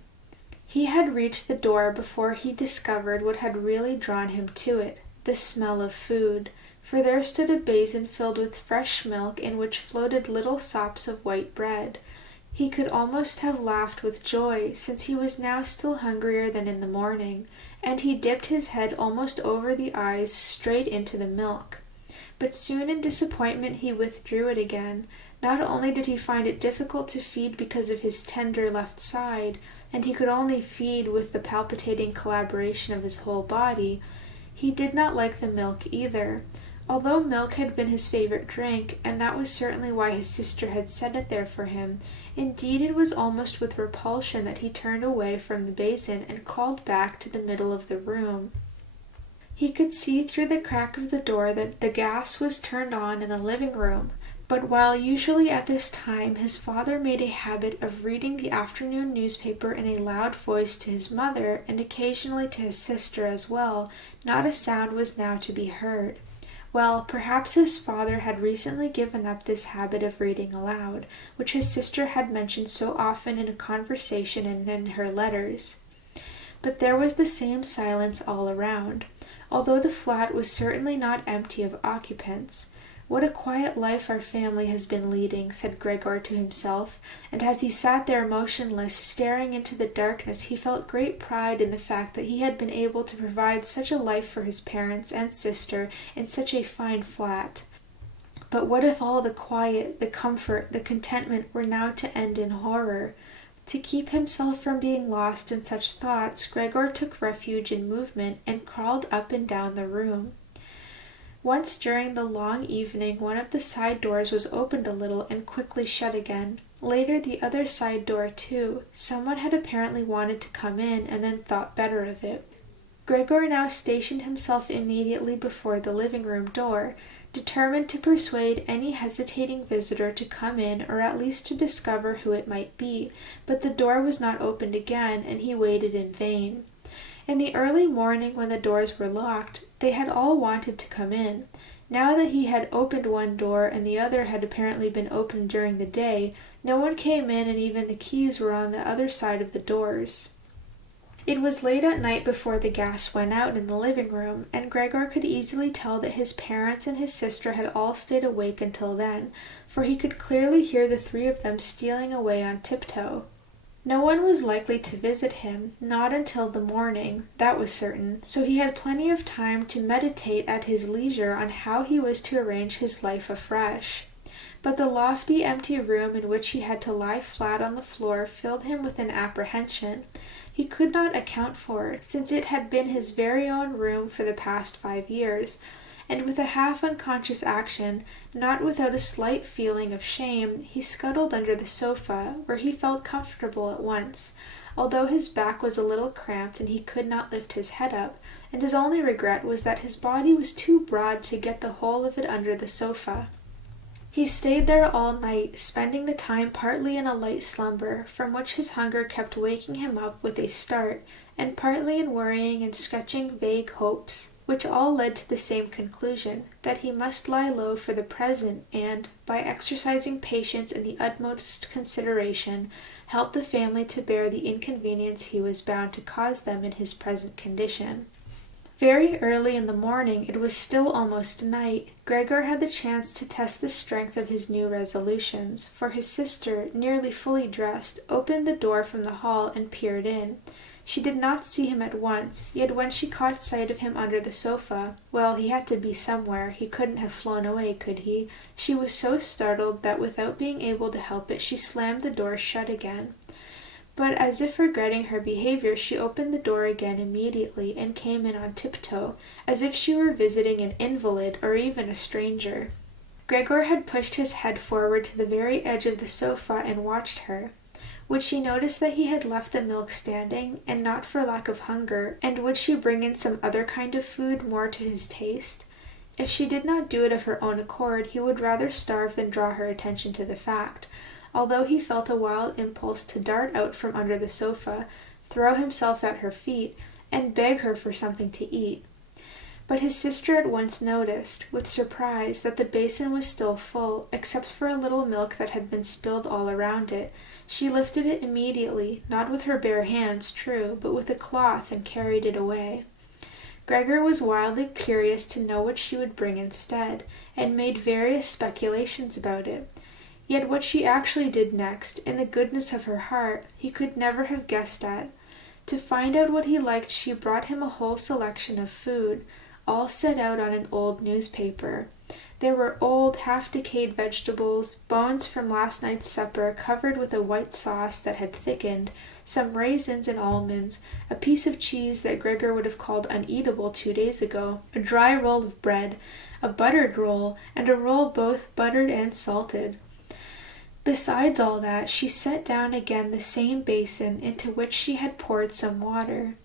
He had reached the door before he discovered what had really drawn him to it, the smell of food, for there stood a basin filled with fresh milk in which floated little sops of white bread. He could almost have laughed with joy, since he was now still hungrier than in the morning, and he dipped his head almost over the eyes straight into the milk. But soon in disappointment he withdrew it again. Not only did he find it difficult to feed because of his tender left side, and he could only feed with the palpitating collaboration of his whole body, he did not like the milk either. Although milk had been his favorite drink, and that was certainly why his sister had set it there for him, indeed it was almost with repulsion that he turned away from the basin and crawled back to the middle of the room. He could see through the crack of the door that the gas was turned on in the living room, but while usually at this time his father made a habit of reading the afternoon newspaper in a loud voice to his mother and occasionally to his sister as well, not a sound was now to be heard. Well, perhaps his father had recently given up this habit of reading aloud, which his sister had mentioned so often in a conversation and in her letters. But there was the same silence all around, although the flat was certainly not empty of occupants. "What a quiet life our family has been leading," said Gregor to himself, and as he sat there motionless, staring into the darkness, he felt great pride in the fact that he had been able to provide such a life for his parents and sister in such a fine flat. But what if all the quiet, the comfort, the contentment were now to end in horror? To keep himself from being lost in such thoughts, Gregor took refuge in movement and crawled up and down the room. Once during the long evening one of the side doors was opened a little and quickly shut again. Later the other side door too. Someone had apparently wanted to come in and then thought better of it. Gregor now stationed himself immediately before the living-room door, determined to persuade any hesitating visitor to come in or at least to discover who it might be, but the door was not opened again and he waited in vain. In the early morning when the doors were locked, they had all wanted to come in. Now that he had opened one door and the other had apparently been opened during the day, no one came in and even the keys were on the other side of the doors. It was late at night before the gas went out in the living room, and Gregor could easily tell that his parents and his sister had all stayed awake until then, for he could clearly hear the 3 of them stealing away on tiptoe. No one was likely to visit him, not until the morning, that was certain, so he had plenty of time to meditate at his leisure on how he was to arrange his life afresh. But the lofty, empty room in which he had to lie flat on the floor filled him with an apprehension he could not account for, since it had been his very own room for the past 5 years, and with a half-unconscious action, not without a slight feeling of shame, he scuttled under the sofa, where he felt comfortable at once, although his back was a little cramped and he could not lift his head up, and his only regret was that his body was too broad to get the whole of it under the sofa. He stayed there all night, spending the time partly in a light slumber, from which his hunger kept waking him up with a start, and partly in worrying and sketching vague hopes, which all led to the same conclusion, that he must lie low for the present and, by exercising patience and the utmost consideration, help the family to bear the inconvenience he was bound to cause them in his present condition. Very early in the morning, it was still almost night, Gregor had the chance to test the strength of his new resolutions, for his sister, nearly fully dressed, opened the door from the hall and peered in. She did not see him at once, yet when she caught sight of him under the sofa, well, he had to be somewhere, he couldn't have flown away, could he? She was so startled that without being able to help it, she slammed the door shut again. But as if regretting her behavior, she opened the door again immediately and came in on tiptoe, as if she were visiting an invalid or even a stranger. Gregor had pushed his head forward to the very edge of the sofa and watched her. Would she notice that he had left the milk standing, and not for lack of hunger, and would she bring in some other kind of food more to his taste? If she did not do it of her own accord, he would rather starve than draw her attention to the fact, although he felt a wild impulse to dart out from under the sofa, throw himself at her feet, and beg her for something to eat. But his sister at once noticed, with surprise, that the basin was still full, except for a little milk that had been spilled all around it. She lifted it immediately, not with her bare hands, true, but with a cloth, and carried it away. Gregor was wildly curious to know what she would bring instead, and made various speculations about it. Yet what she actually did next, in the goodness of her heart, he could never have guessed at. To find out what he liked, she brought him a whole selection of food, all set out on an old newspaper. There were old, half-decayed vegetables, bones from last night's supper covered with a white sauce that had thickened, some raisins and almonds, a piece of cheese that Gregor would have called uneatable 2 days ago, a dry roll of bread, a buttered roll, and a roll both buttered and salted. Besides all that, she set down again the same basin into which she had poured some water,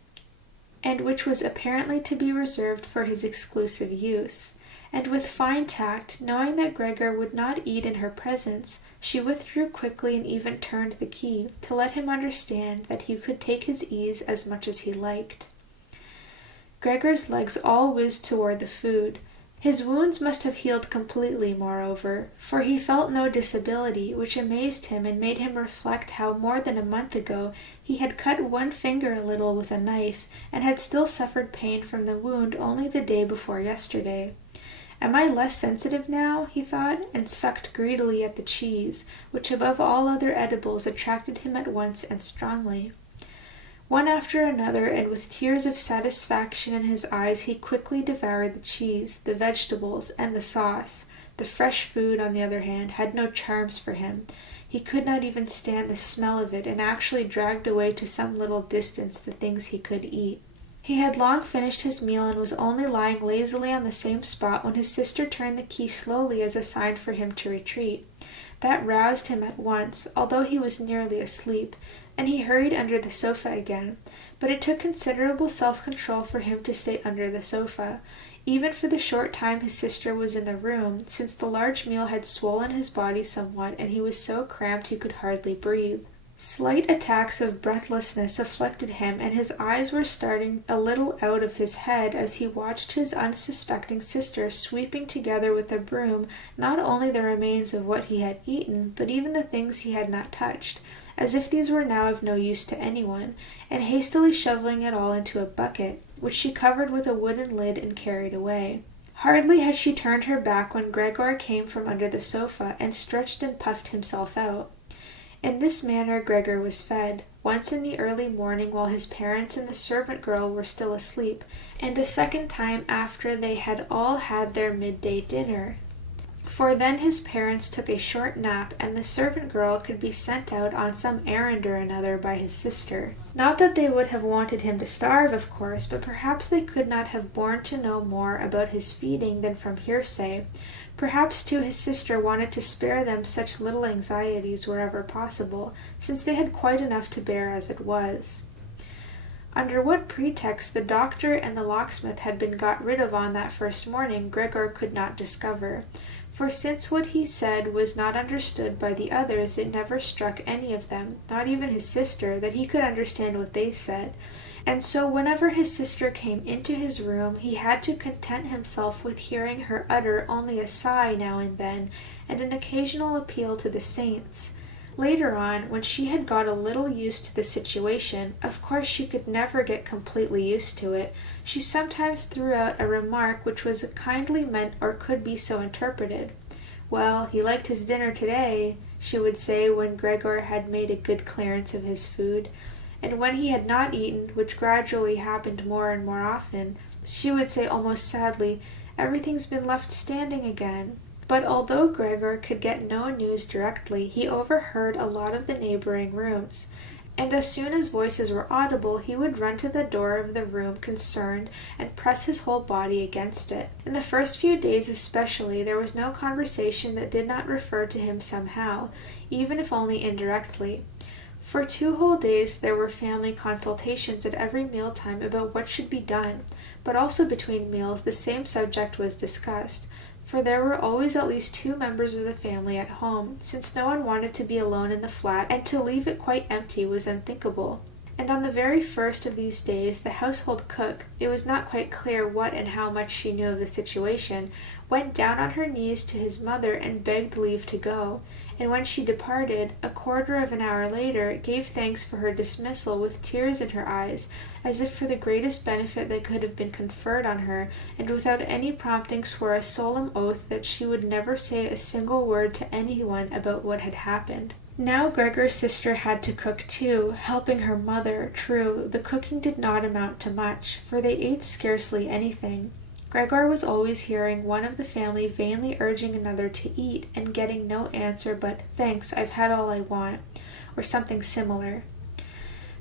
and which was apparently to be reserved for his exclusive use. And with fine tact, knowing that Gregor would not eat in her presence, she withdrew quickly and even turned the key, to let him understand that he could take his ease as much as he liked. Gregor's legs all whizzed toward the food. His wounds must have healed completely, moreover, for he felt no disability, which amazed him and made him reflect how more than a month ago he had cut one finger a little with a knife, and had still suffered pain from the wound only the day before yesterday. Am I less sensitive now? He thought, and sucked greedily at the cheese, which above all other edibles attracted him at once and strongly. One after another, and with tears of satisfaction in his eyes, he quickly devoured the cheese, the vegetables, and the sauce. The fresh food, on the other hand, had no charms for him. He could not even stand the smell of it, and actually dragged away to some little distance the things he could eat. He had long finished his meal and was only lying lazily on the same spot when his sister turned the key slowly as a sign for him to retreat. That roused him at once, although he was nearly asleep, and he hurried under the sofa again. But it took considerable self-control for him to stay under the sofa, even for the short time his sister was in the room, since the large meal had swollen his body somewhat, and he was so cramped he could hardly breathe. Slight attacks of breathlessness afflicted him, and his eyes were starting a little out of his head as he watched his unsuspecting sister sweeping together with a broom not only the remains of what he had eaten, but even the things he had not touched, as if these were now of no use to anyone, and hastily shoveling it all into a bucket, which she covered with a wooden lid and carried away. Hardly had she turned her back when Gregor came from under the sofa and stretched and puffed himself out. In this manner Gregor was fed, once in the early morning while his parents and the servant girl were still asleep, and a second time after they had all had their midday dinner. For then his parents took a short nap, and the servant girl could be sent out on some errand or another by his sister. Not that they would have wanted him to starve, of course, but perhaps they could not have borne to know more about his feeding than from hearsay. Perhaps, too, his sister wanted to spare them such little anxieties wherever possible, since they had quite enough to bear as it was. Under what pretext the doctor and the locksmith had been got rid of on that first morning, Gregor could not discover. For since what he said was not understood by the others, it never struck any of them, not even his sister, that he could understand what they said. And so whenever his sister came into his room, he had to content himself with hearing her utter only a sigh now and then, and an occasional appeal to the saints. Later on, when she had got a little used to the situation, of course she could never get completely used to it, she sometimes threw out a remark which was kindly meant or could be so interpreted. "Well, he liked his dinner today," she would say when Gregor had made a good clearance of his food. And when he had not eaten, which gradually happened more and more often, she would say almost sadly, "Everything's been left standing again." But although Gregor could get no news directly, he overheard a lot of the neighboring rooms, and as soon as voices were audible, he would run to the door of the room concerned and press his whole body against it. In the first few days especially, there was no conversation that did not refer to him somehow, even if only indirectly. For 2 whole days there were family consultations at every mealtime about what should be done, but also between meals the same subject was discussed, for there were always at least 2 members of the family at home, since no one wanted to be alone in the flat, and to leave it quite empty was unthinkable. And on the very first of these days, the household cook, it was not quite clear what and how much she knew of the situation, went down on her knees to his mother and begged leave to go, and when she departed, a quarter of an hour later, gave thanks for her dismissal with tears in her eyes, as if for the greatest benefit that could have been conferred on her, and without any prompting swore a solemn oath that she would never say a single word to anyone about what had happened. Now Gregor's sister had to cook too, helping her mother. True, the cooking did not amount to much, for they ate scarcely anything. Gregor was always hearing one of the family vainly urging another to eat, and getting no answer but, "Thanks, I've had all I want," or something similar.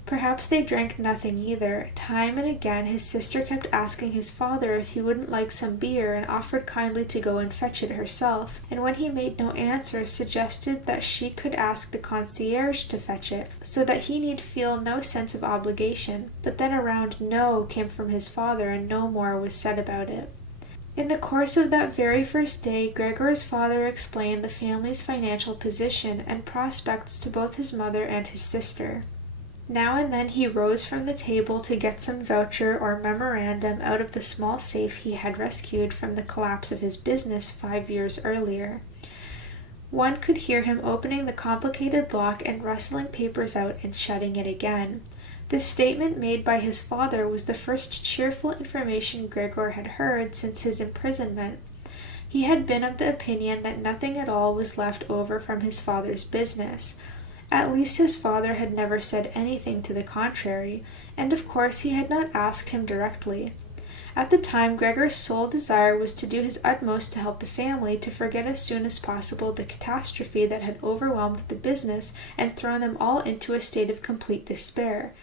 Perhaps they drank nothing either. Time and again his sister kept asking his father if he wouldn't like some beer, and offered kindly to go and fetch it herself, and when he made no answer, suggested that she could ask the concierge to fetch it, so that he need feel no sense of obligation. But then a round "no" came from his father, and no more was said about it. In the course of that very first day, Gregor's father explained the family's financial position and prospects to both his mother and his sister. Now and then he rose from the table to get some voucher or memorandum out of the small safe he had rescued from the collapse of his business 5 years earlier. One could hear him opening the complicated lock and rustling papers out and shutting it again. This statement made by his father was the first cheerful information Gregor had heard since his imprisonment. He had been of the opinion that nothing at all was left over from his father's business. At least his father had never said anything to the contrary, and of course he had not asked him directly. At the time, Gregor's sole desire was to do his utmost to help the family to forget as soon as possible the catastrophe that had overwhelmed the business and thrown them all into a state of complete despair.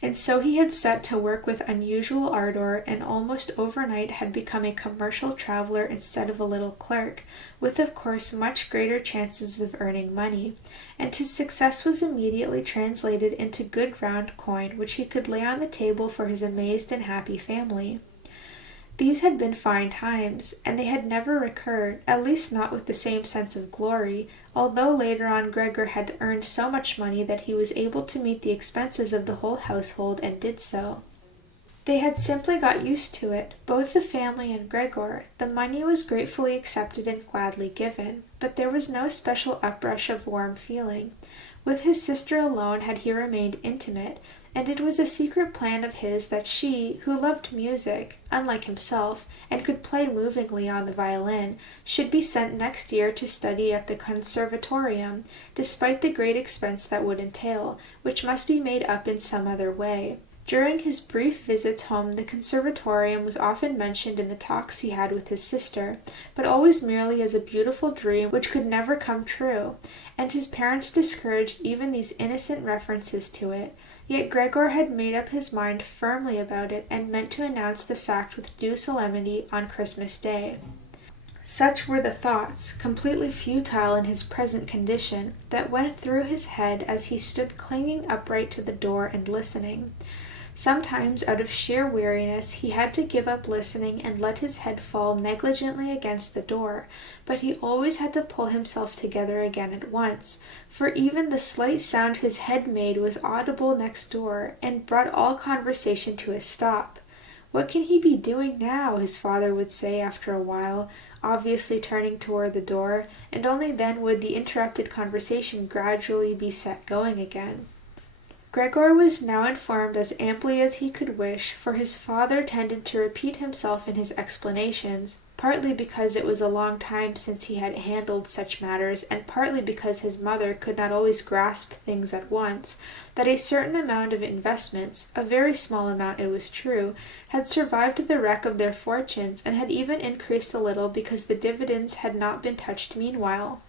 And so he had set to work with unusual ardor, and almost overnight had become a commercial traveler instead of a little clerk, with of course much greater chances of earning money, and his success was immediately translated into good round coin which he could lay on the table for his amazed and happy family. These had been fine times, and they had never recurred, at least not with the same sense of glory, although later on Gregor had earned so much money that he was able to meet the expenses of the whole household, and did so. They had simply got used to it, both the family and Gregor. The money was gratefully accepted and gladly given, but there was no special uprush of warm feeling. With his sister alone had he remained intimate, and it was a secret plan of his that she, who loved music, unlike himself, and could play movingly on the violin, should be sent next year to study at the conservatorium, despite the great expense that would entail, which must be made up in some other way. During his brief visits home, the conservatorium was often mentioned in the talks he had with his sister, but always merely as a beautiful dream which could never come true, and his parents discouraged even these innocent references to it. Yet Gregor had made up his mind firmly about it, and meant to announce the fact with due solemnity on Christmas Day. Such were the thoughts, completely futile in his present condition, that went through his head as he stood clinging upright to the door and listening. Sometimes, out of sheer weariness, he had to give up listening and let his head fall negligently against the door, but he always had to pull himself together again at once, for even the slight sound his head made was audible next door, and brought all conversation to a stop. "What can he be doing now?" his father would say after a while, obviously turning toward the door, and only then would the interrupted conversation gradually be set going again. Gregor was now informed as amply as he could wish, for his father tended to repeat himself in his explanations, partly because it was a long time since he had handled such matters, and partly because his mother could not always grasp things at once, that a certain amount of investments, a very small amount it was true, had survived the wreck of their fortunes, and had even increased a little because the dividends had not been touched meanwhile.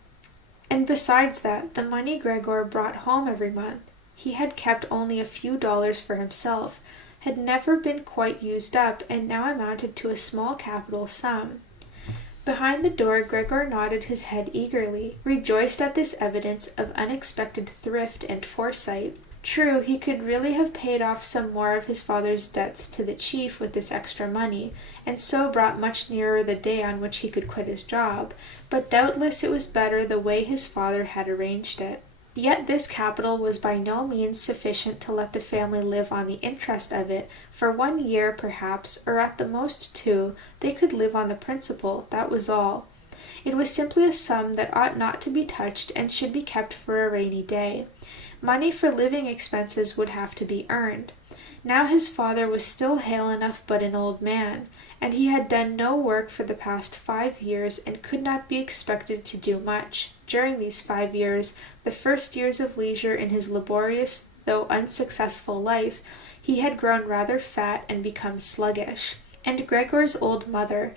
And besides that, the money Gregor brought home every month, he had kept only a few dollars for himself, had never been quite used up, and now amounted to a small capital sum. Behind the door, Gregor nodded his head eagerly, rejoiced at this evidence of unexpected thrift and foresight. True, he could really have paid off some more of his father's debts to the chief with this extra money, and so brought much nearer the day on which he could quit his job, but doubtless it was better the way his father had arranged it. Yet this capital was by no means sufficient to let the family live on the interest of it. For 1 year, perhaps, or at the most 2, they could live on the principal, that was all. It was simply a sum that ought not to be touched and should be kept for a rainy day. Money for living expenses would have to be earned. Now his father was still hale enough but an old man, and he had done no work for the past 5 years and could not be expected to do much. During these 5 years, the first years of leisure in his laborious though unsuccessful life, he had grown rather fat and become sluggish. And Gregor's old mother,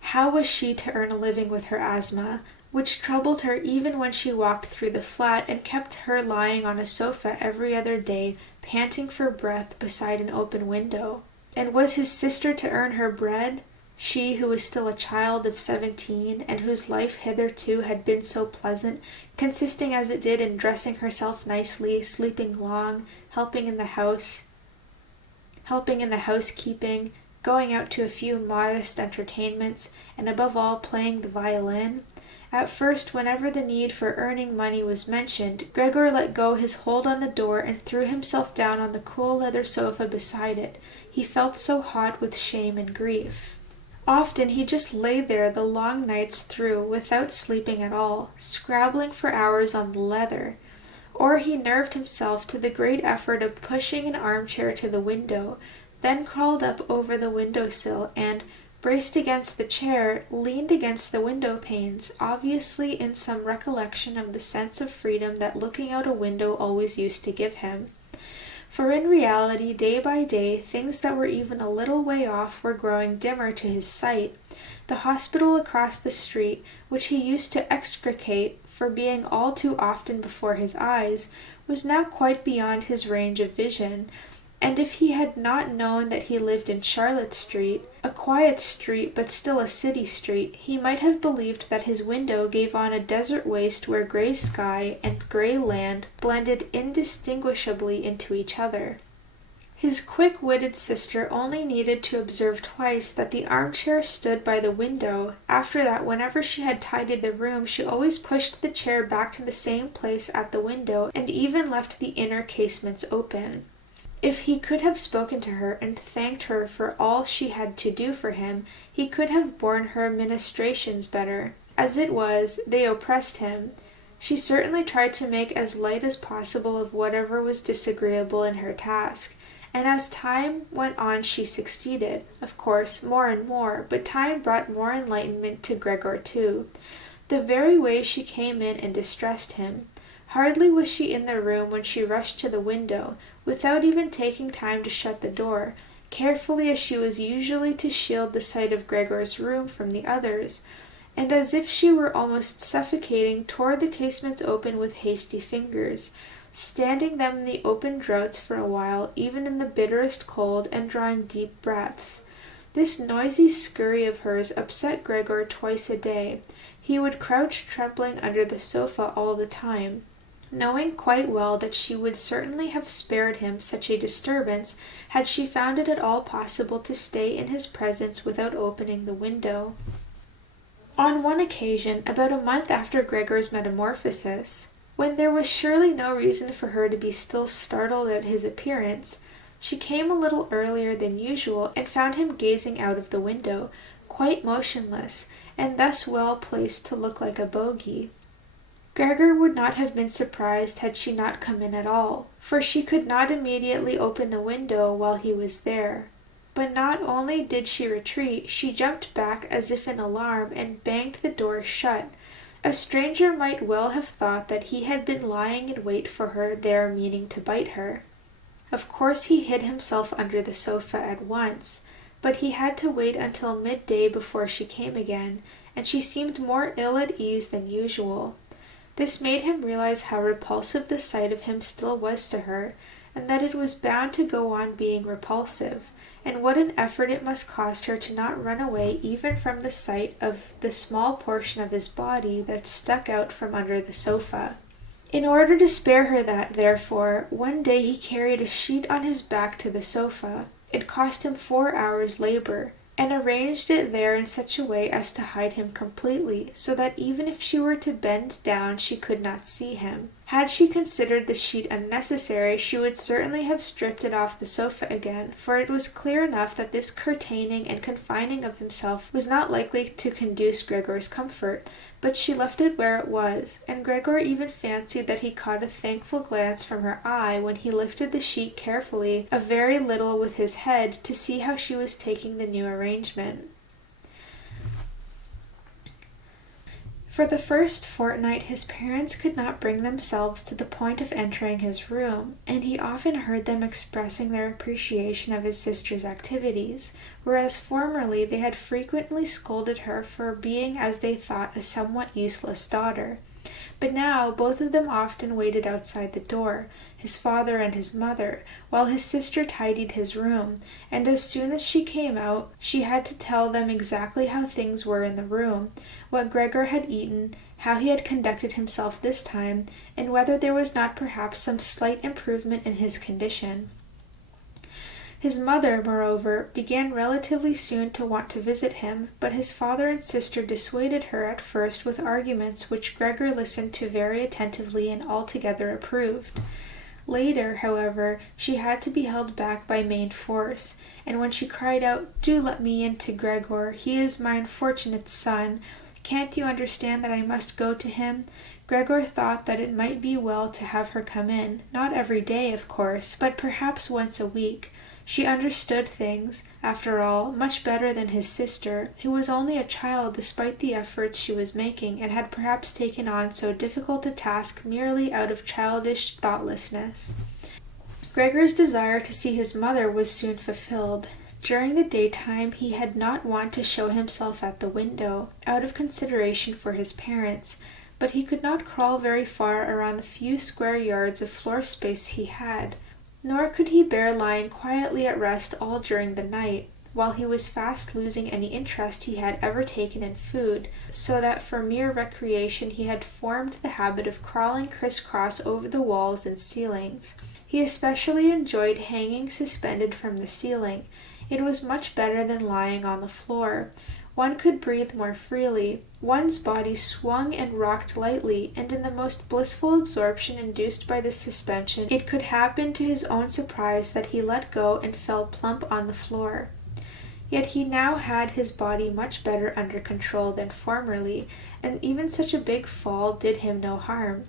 how was she to earn a living with her asthma, which troubled her even when she walked through the flat and kept her lying on a sofa every other day, panting for breath beside an open window? And was his sister to earn her bread, she who was still a child of 17, and whose life hitherto had been so pleasant, consisting as it did in dressing herself nicely, sleeping long, helping in the housekeeping, going out to a few modest entertainments, and above all playing the violin? At first, whenever the need for earning money was mentioned, Gregor let go his hold on the door and threw himself down on the cool leather sofa beside it. He felt so hot with shame and grief. Often he just lay there the long nights through without sleeping at all, scrabbling for hours on the leather. Or he nerved himself to the great effort of pushing an armchair to the window, then crawled up over the window-sill and, braced against the chair, leaned against the window panes, obviously in some recollection of the sense of freedom that looking out a window always used to give him. For in reality, day by day, things that were even a little way off were growing dimmer to his sight. The hospital across the street, which he used to execrate for being all too often before his eyes, was now quite beyond his range of vision, and if he had not known that he lived in Charlotte Street, a quiet street but still a city street, he might have believed that his window gave on a desert waste where grey sky and grey land blended indistinguishably into each other. His quick-witted sister only needed to observe twice that the armchair stood by the window. After that, whenever she had tidied the room, she always pushed the chair back to the same place at the window, and even left the inner casements open. If he could have spoken to her and thanked her for all she had to do for him, he could have borne her ministrations better. As it was, they oppressed him. She certainly tried to make as light as possible of whatever was disagreeable in her task, and as time went on she succeeded, of course, more and more, but time brought more enlightenment to Gregor too. The very way she came in and distressed him. Hardly was she in the room when she rushed to the window, without even taking time to shut the door, carefully as she was usually to shield the sight of Gregor's room from the others, and as if she were almost suffocating, tore the casements open with hasty fingers, standing them in the open draughts for a while, even in the bitterest cold, and drawing deep breaths. This noisy scurry of hers upset Gregor twice a day. He would crouch trembling under the sofa all the time, knowing quite well that she would certainly have spared him such a disturbance had she found it at all possible to stay in his presence without opening the window. On one occasion, about a month after Gregor's metamorphosis, when there was surely no reason for her to be still startled at his appearance, she came a little earlier than usual and found him gazing out of the window, quite motionless, and thus well placed to look like a bogey. Gregor would not have been surprised had she not come in at all, for she could not immediately open the window while he was there. But not only did she retreat, she jumped back as if in alarm and banged the door shut. A stranger might well have thought that he had been lying in wait for her there, meaning to bite her. Of course he hid himself under the sofa at once, but he had to wait until midday before she came again, and she seemed more ill at ease than usual. This made him realize how repulsive the sight of him still was to her, and that it was bound to go on being repulsive, and what an effort it must cost her to not run away even from the sight of the small portion of his body that stuck out from under the sofa. In order to spare her that, therefore, one day he carried a sheet on his back to the sofa. It cost him 4 hours' labor, and arranged it there in such a way as to hide him completely, so that even if she were to bend down she could not see him. Had she considered the sheet unnecessary, she would certainly have stripped it off the sofa again, for it was clear enough that this curtaining and confining of himself was not likely to conduce Gregor's comfort, but she left it where it was, and Gregor even fancied that he caught a thankful glance from her eye when he lifted the sheet carefully a very little with his head to see how she was taking the new arrangement. For the first fortnight his parents could not bring themselves to the point of entering his room, and he often heard them expressing their appreciation of his sister's activities, whereas formerly they had frequently scolded her for being, as they thought, a somewhat useless daughter. But now both of them often waited outside the door, his father and his mother, while his sister tidied his room, and as soon as she came out she had to tell them exactly how things were in the room, what Gregor had eaten, how he had conducted himself this time, and whether there was not perhaps some slight improvement in his condition. His mother, moreover, began relatively soon to want to visit him, but his father and sister dissuaded her at first with arguments which Gregor listened to very attentively and altogether approved. Later, however, she had to be held back by main force, and when she cried out, "Do let me in to Gregor, he is my unfortunate son. Can't you understand that I must go to him?" Gregor thought that it might be well to have her come in, not every day, of course, but perhaps once a week. She understood things, after all, much better than his sister, who was only a child despite the efforts she was making, and had perhaps taken on so difficult a task merely out of childish thoughtlessness. Gregor's desire to see his mother was soon fulfilled. During the daytime he had not want to show himself at the window, out of consideration for his parents, but he could not crawl very far around the few square yards of floor space he had, nor could he bear lying quietly at rest all during the night, while he was fast losing any interest he had ever taken in food, so that for mere recreation he had formed the habit of crawling criss-cross over the walls and ceilings. He especially enjoyed hanging suspended from the ceiling. It was much better than lying on the floor. One could breathe more freely. One's body swung and rocked lightly, and in the most blissful absorption induced by this suspension, it could happen to his own surprise that he let go and fell plump on the floor. Yet he now had his body much better under control than formerly, and even such a big fall did him no harm.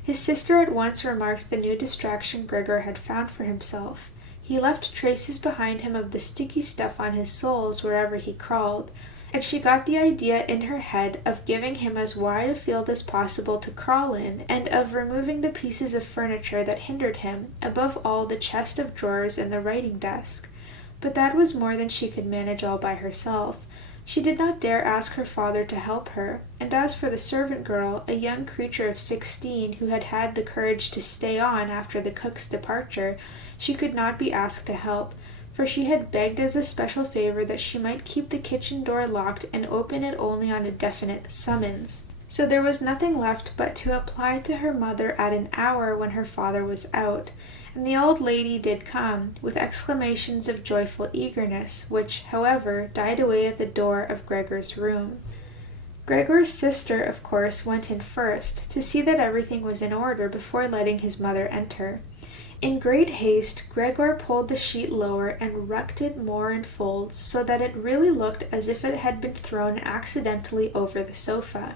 His sister at once remarked the new distraction Gregor had found for himself. He left traces behind him of the sticky stuff on his soles wherever he crawled, and she got the idea in her head of giving him as wide a field as possible to crawl in, and of removing the pieces of furniture that hindered him, above all the chest of drawers and the writing desk. But that was more than she could manage all by herself. She did not dare ask her father to help her, and as for the servant girl, a young creature of 16 who had had the courage to stay on after the cook's departure, she could not be asked to help, for she had begged as a special favor that she might keep the kitchen door locked and open it only on a definite summons. So there was nothing left but to apply to her mother at an hour when her father was out, and the old lady did come, with exclamations of joyful eagerness, which, however, died away at the door of Gregor's room. Gregor's sister, of course, went in first, to see that everything was in order before letting his mother enter. In great haste, Gregor pulled the sheet lower and rucked it more in folds, so that it really looked as if it had been thrown accidentally over the sofa.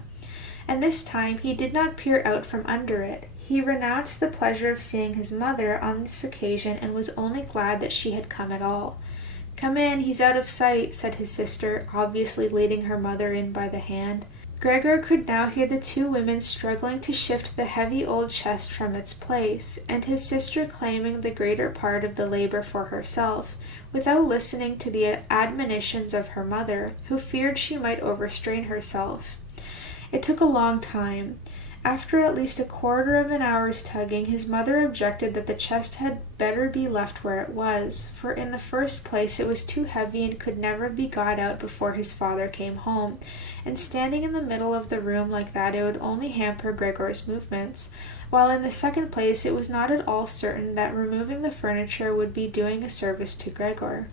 And this time he did not peer out from under it. He renounced the pleasure of seeing his mother on this occasion and was only glad that she had come at all. "Come in, he's out of sight," said his sister, obviously leading her mother in by the hand. Gregor could now hear the two women struggling to shift the heavy old chest from its place, and his sister claiming the greater part of the labor for herself, without listening to the admonitions of her mother, who feared she might overstrain herself. It took a long time. After at least a quarter of an hour's tugging, his mother objected that the chest had better be left where it was, for in the first place it was too heavy and could never be got out before his father came home, and standing in the middle of the room like that it would only hamper Gregor's movements, while in the second place it was not at all certain that removing the furniture would be doing a service to Gregor.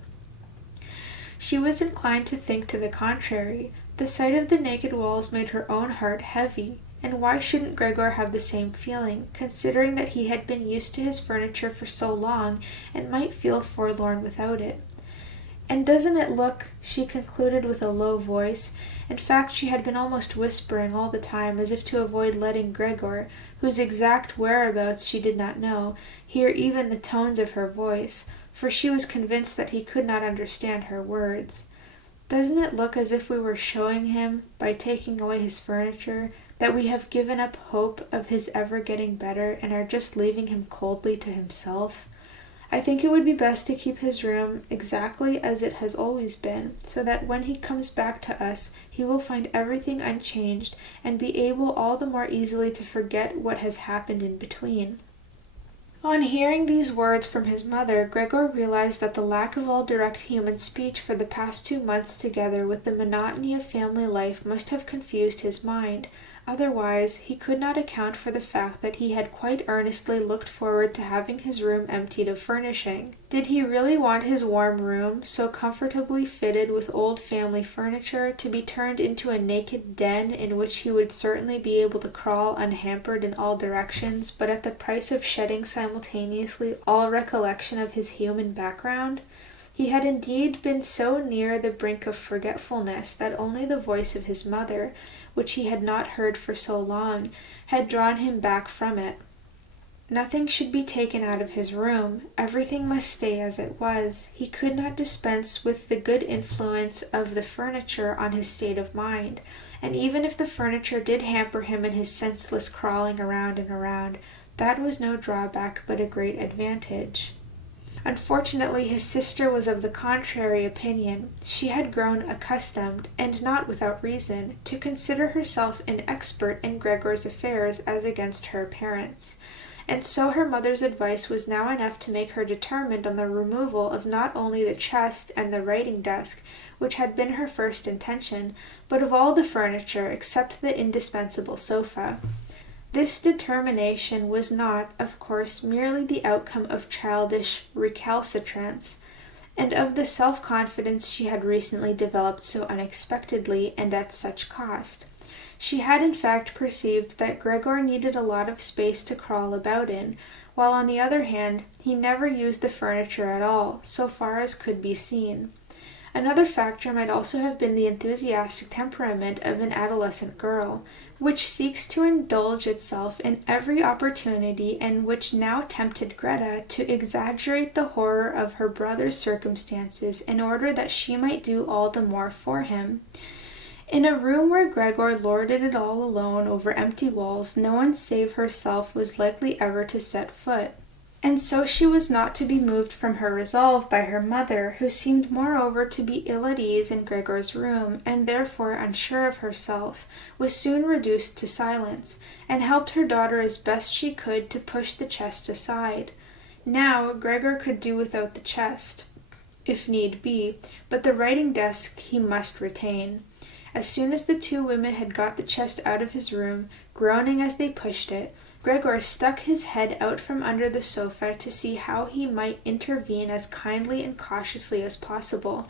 She was inclined to think to the contrary. The sight of the naked walls made her own heart heavy. And why shouldn't Gregor have the same feeling, considering that he had been used to his furniture for so long and might feel forlorn without it? And doesn't it look, she concluded with a low voice, in fact she had been almost whispering all the time as if to avoid letting Gregor, whose exact whereabouts she did not know, hear even the tones of her voice, for she was convinced that he could not understand her words. Doesn't it look as if we were showing him, by taking away his furniture, that we have given up hope of his ever getting better and are just leaving him coldly to himself? I think it would be best to keep his room exactly as it has always been, so that when he comes back to us he will find everything unchanged and be able all the more easily to forget what has happened in between. On hearing these words from his mother, Gregor realized that the lack of all direct human speech for the past 2 months together with the monotony of family life must have confused his mind. Otherwise, he could not account for the fact that he had quite earnestly looked forward to having his room emptied of furnishing. Did he really want his warm room, so comfortably fitted with old family furniture, to be turned into a naked den in which he would certainly be able to crawl unhampered in all directions, but at the price of shedding simultaneously all recollection of his human background? He had indeed been so near the brink of forgetfulness that only the voice of his mother, which he had not heard for so long, had drawn him back from it. Nothing should be taken out of his room. Everything must stay as it was. He could not dispense with the good influence of the furniture on his state of mind, and even if the furniture did hamper him in his senseless crawling around and around, that was no drawback but a great advantage. Unfortunately, his sister was of the contrary opinion. She had grown accustomed, and not without reason, to consider herself an expert in Gregor's affairs as against her parents, and so her mother's advice was now enough to make her determined on the removal of not only the chest and the writing desk, which had been her first intention, but of all the furniture except the indispensable sofa. This determination was not, of course, merely the outcome of childish recalcitrance, and of the self-confidence she had recently developed so unexpectedly and at such cost. She had in fact perceived that Gregor needed a lot of space to crawl about in, while on the other hand he never used the furniture at all, so far as could be seen. Another factor might also have been the enthusiastic temperament of an adolescent girl, which seeks to indulge itself in every opportunity and which now tempted Greta to exaggerate the horror of her brother's circumstances in order that she might do all the more for him. In a room where Gregor lorded it all alone over empty walls, no one save herself was likely ever to set foot. And so she was not to be moved from her resolve by her mother, who seemed moreover to be ill at ease in Gregor's room, and therefore unsure of herself, was soon reduced to silence, and helped her daughter as best she could to push the chest aside. Now Gregor could do without the chest, if need be, but the writing desk he must retain. As soon as the two women had got the chest out of his room, groaning as they pushed it, Gregor stuck his head out from under the sofa to see how he might intervene as kindly and cautiously as possible.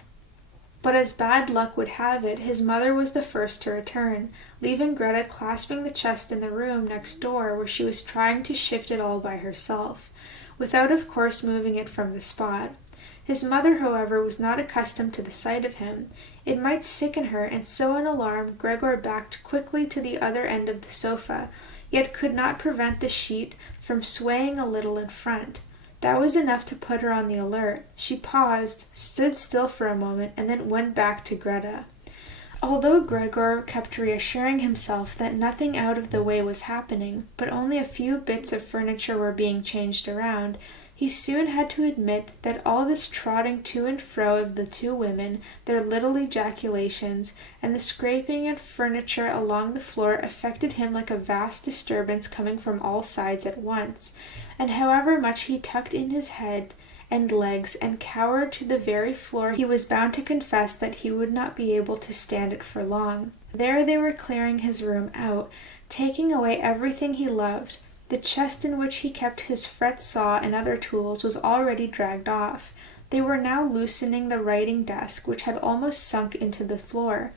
But as bad luck would have it, his mother was the first to return, leaving Greta clasping the chest in the room next door where she was trying to shift it all by herself, without of course moving it from the spot. His mother, however, was not accustomed to the sight of him. It might sicken her, and so in alarm Gregor backed quickly to the other end of the sofa, yet could not prevent the sheet from swaying a little in front. That was enough to put her on the alert. She paused, stood still for a moment, and then went back to Greta. Although Gregor kept reassuring himself that nothing out of the way was happening, but only a few bits of furniture were being changed around, He soon had to admit that all this trotting to and fro of the two women, their little ejaculations, and the scraping of furniture along the floor affected him like a vast disturbance coming from all sides at once, and however much he tucked in his head and legs and cowered to the very floor, he was bound to confess that he would not be able to stand it for long. There they were clearing his room out, taking away everything he loved. The chest in which he kept his fret saw and other tools was already dragged off. They were now loosening the writing desk, which had almost sunk into the floor.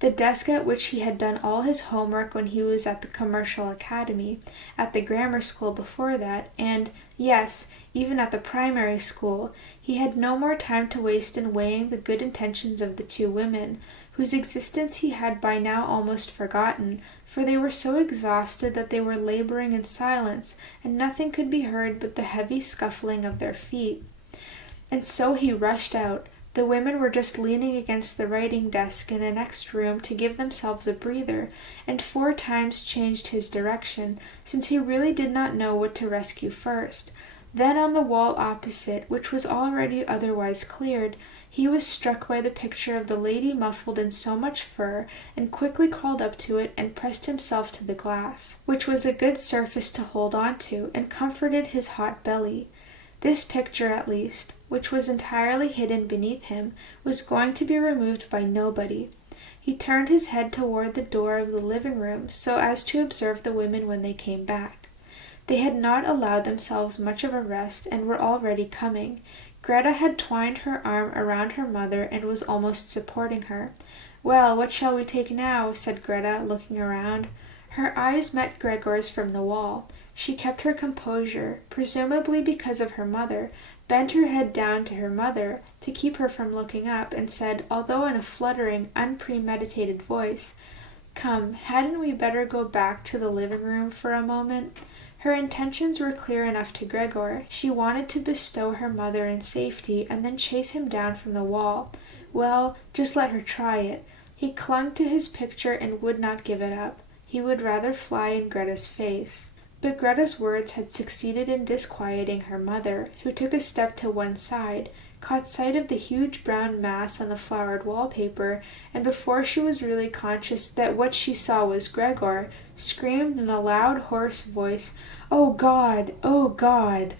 The desk at which he had done all his homework when he was at the commercial academy, at the grammar school before that, and, yes, even at the primary school. He had no more time to waste in weighing the good intentions of the two women, whose existence he had by now almost forgotten, for they were so exhausted that they were laboring in silence, and nothing could be heard but the heavy scuffling of their feet. And so he rushed out. The women were just leaning against the writing desk in the next room to give themselves a breather, and 4 times changed his direction, since he really did not know what to rescue first. Then on the wall opposite, which was already otherwise cleared, he was struck by the picture of the lady muffled in so much fur, and quickly crawled up to it and pressed himself to the glass, which was a good surface to hold on to, and comforted his hot belly. This picture, at least, which was entirely hidden beneath him, was going to be removed by nobody. He turned his head toward the door of the living room so as to observe the women when they came back. They had not allowed themselves much of a rest and were already coming. Greta had twined her arm around her mother and was almost supporting her. "Well, what shall we take now?" said Greta, looking around. Her eyes met Gregor's from the wall. She kept her composure, presumably because of her mother, bent her head down to her mother to keep her from looking up, and said, although in a fluttering, unpremeditated voice, "Come, hadn't we better go back to the living room for a moment?" Her intentions were clear enough to Gregor. She wanted to bestow her mother in safety and then chase him down from the wall. Well, just let her try it. He clung to his picture and would not give it up. He would rather fly in Greta's face. But Greta's words had succeeded in disquieting her mother, who took a step to one side, caught sight of the huge brown mass on the flowered wallpaper, and before she was really conscious that what she saw was Gregor, screamed in a loud, hoarse voice, "Oh God! Oh God!"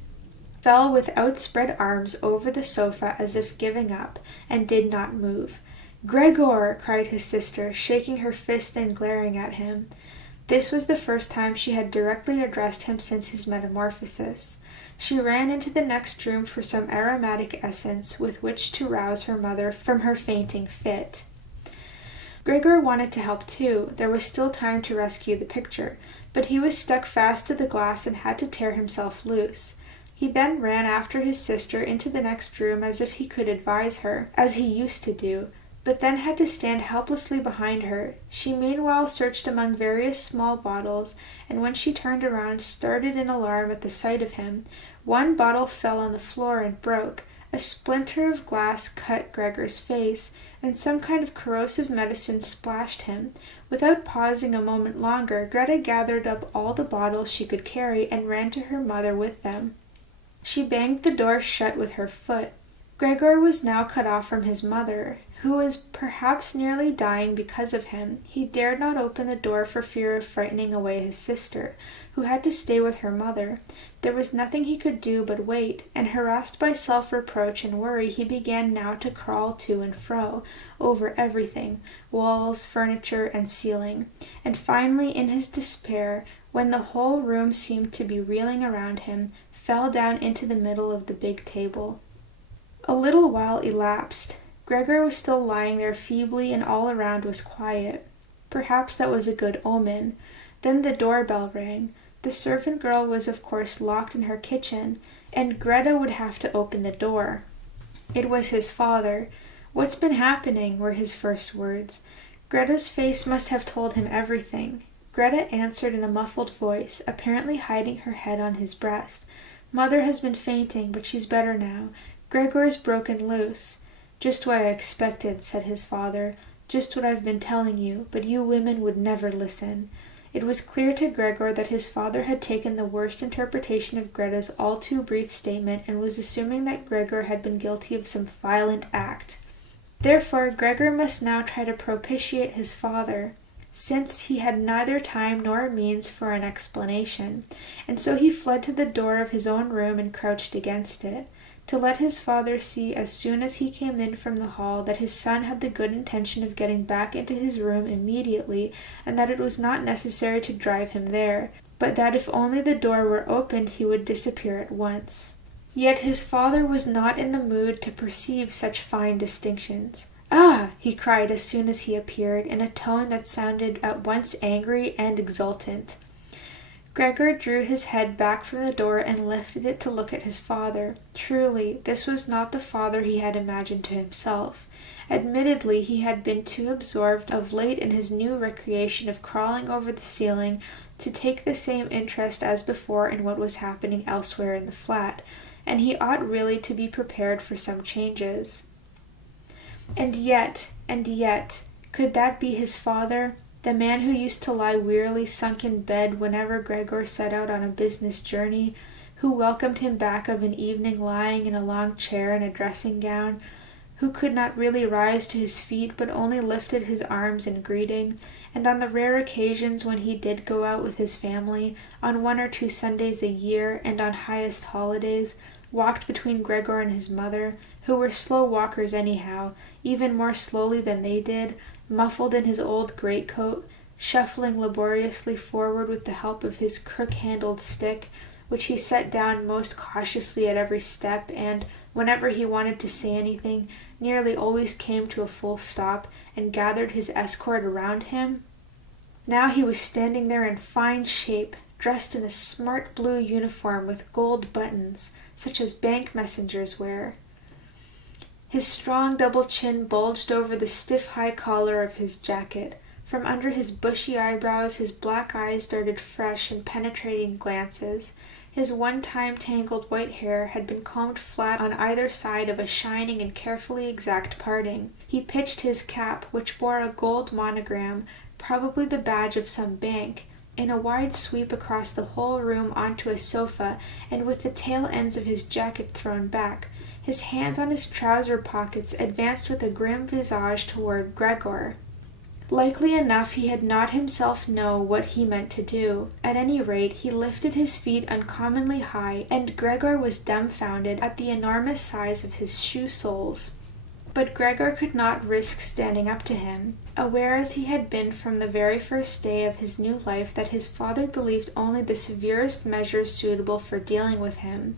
fell with outspread arms over the sofa as if giving up, and did not move. "Gregor!" cried his sister, shaking her fist and glaring at him. This was the first time she had directly addressed him since his metamorphosis. She ran into the next room for some aromatic essence with which to rouse her mother from her fainting fit. Gregor wanted to help too. There was still time to rescue the picture, but he was stuck fast to the glass and had to tear himself loose. He then ran after his sister into the next room as if he could advise her, as he used to do, but then had to stand helplessly behind her. She meanwhile searched among various small bottles, and when she turned around, started in alarm at the sight of him. One bottle fell on the floor and broke. A splinter of glass cut Gregor's face, and some kind of corrosive medicine splashed him. Without pausing a moment longer, Greta gathered up all the bottles she could carry and ran to her mother with them. She banged the door shut with her foot. Gregor was now cut off from his mother, who was perhaps nearly dying because of him. He dared not open the door for fear of frightening away his sister, who had to stay with her mother. There was nothing he could do but wait, and harassed by self-reproach and worry, he began now to crawl to and fro, over everything, walls, furniture, and ceiling, and finally, in his despair, when the whole room seemed to be reeling around him, fell down into the middle of the big table. A little while elapsed. Gregor was still lying there feebly, and all around was quiet. Perhaps that was a good omen. Then the doorbell rang. The servant girl was of course locked in her kitchen, and Greta would have to open the door. It was his father. "What's been happening?" were his first words. Greta's face must have told him everything. Greta answered in a muffled voice, apparently hiding her head on his breast. "Mother has been fainting, but she's better now. Gregor's broken loose." "Just what I expected," said his father. "Just what I've been telling you, but you women would never listen. It was clear to Gregor that his father had taken the worst interpretation of Greta's all too brief statement and was assuming that Gregor had been guilty of some violent act. Therefore, Gregor must now try to propitiate his father, since he had neither time nor means for an explanation, and so he fled to the door of his own room and crouched against it, to let his father see as soon as he came in from the hall that his son had the good intention of getting back into his room immediately, and that it was not necessary to drive him there, but that if only the door were opened he would disappear at once. Yet his father was not in the mood to perceive such fine distinctions. "Ah!" he cried as soon as he appeared, in a tone that sounded at once angry and exultant. Gregor drew his head back from the door and lifted it to look at his father. Truly, this was not the father he had imagined to himself. Admittedly, he had been too absorbed of late in his new recreation of crawling over the ceiling to take the same interest as before in what was happening elsewhere in the flat, and he ought really to be prepared for some changes. And yet, could that be his father? The man who used to lie wearily sunk in bed whenever Gregor set out on a business journey, who welcomed him back of an evening lying in a long chair in a dressing gown, who could not really rise to his feet but only lifted his arms in greeting, and on the rare occasions when he did go out with his family, on 1 or 2 Sundays a year and on highest holidays, walked between Gregor and his mother, who were slow walkers anyhow, even more slowly than they did, muffled in his old greatcoat, shuffling laboriously forward with the help of his crook-handled stick, which he set down most cautiously at every step, and, whenever he wanted to say anything, nearly always came to a full stop, and gathered his escort around him. Now he was standing there in fine shape, dressed in a smart blue uniform with gold buttons, such as bank messengers wear. His strong double chin bulged over the stiff high collar of his jacket. From under his bushy eyebrows his black eyes darted fresh and penetrating glances. His one-time tangled white hair had been combed flat on either side of a shining and carefully exact parting. He pitched his cap, which bore a gold monogram, probably the badge of some bank, in a wide sweep across the whole room onto a sofa, and with the tail ends of his jacket thrown back, his hands on his trouser pockets, advanced with a grim visage toward Gregor. Likely enough he had not himself know what he meant to do. At any rate, he lifted his feet uncommonly high, and Gregor was dumbfounded at the enormous size of his shoe soles. But Gregor could not risk standing up to him, aware as he had been from the very first day of his new life that his father believed only the severest measures suitable for dealing with him.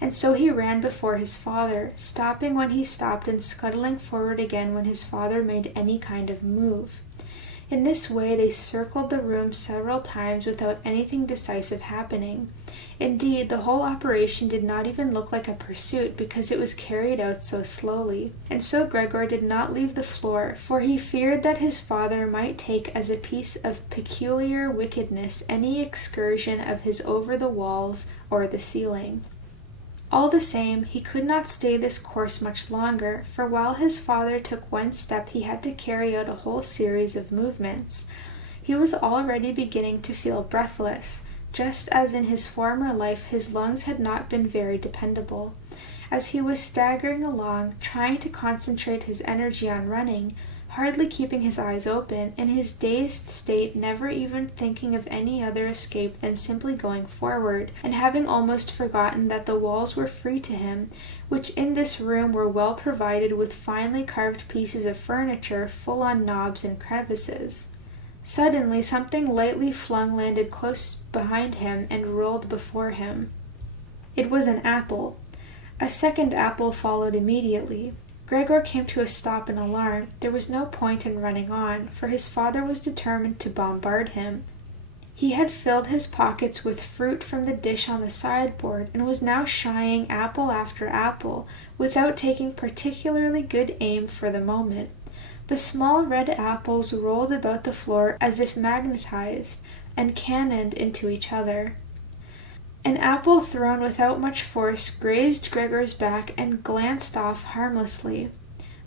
And so he ran before his father, stopping when he stopped and scuttling forward again when his father made any kind of move. In this way they circled the room several times without anything decisive happening. Indeed, the whole operation did not even look like a pursuit because it was carried out so slowly. And so Gregor did not leave the floor, for he feared that his father might take as a piece of peculiar wickedness any excursion of his over the walls or the ceiling. All the same, he could not stay this course much longer, for while his father took one step he had to carry out a whole series of movements. He was already beginning to feel breathless, just as in his former life his lungs had not been very dependable. As he was staggering along, trying to concentrate his energy on running, hardly keeping his eyes open, in his dazed state never even thinking of any other escape than simply going forward, and having almost forgotten that the walls were free to him, which in this room were well provided with finely carved pieces of furniture full on knobs and crevices. Suddenly something lightly flung landed close behind him and rolled before him. It was an apple. A second apple followed immediately. Gregor came to a stop in alarm. There was no point in running on, for his father was determined to bombard him. He had filled his pockets with fruit from the dish on the sideboard, and was now shying apple after apple, without taking particularly good aim for the moment. The small red apples rolled about the floor as if magnetized, and cannoned into each other. An apple thrown without much force grazed Gregor's back and glanced off harmlessly,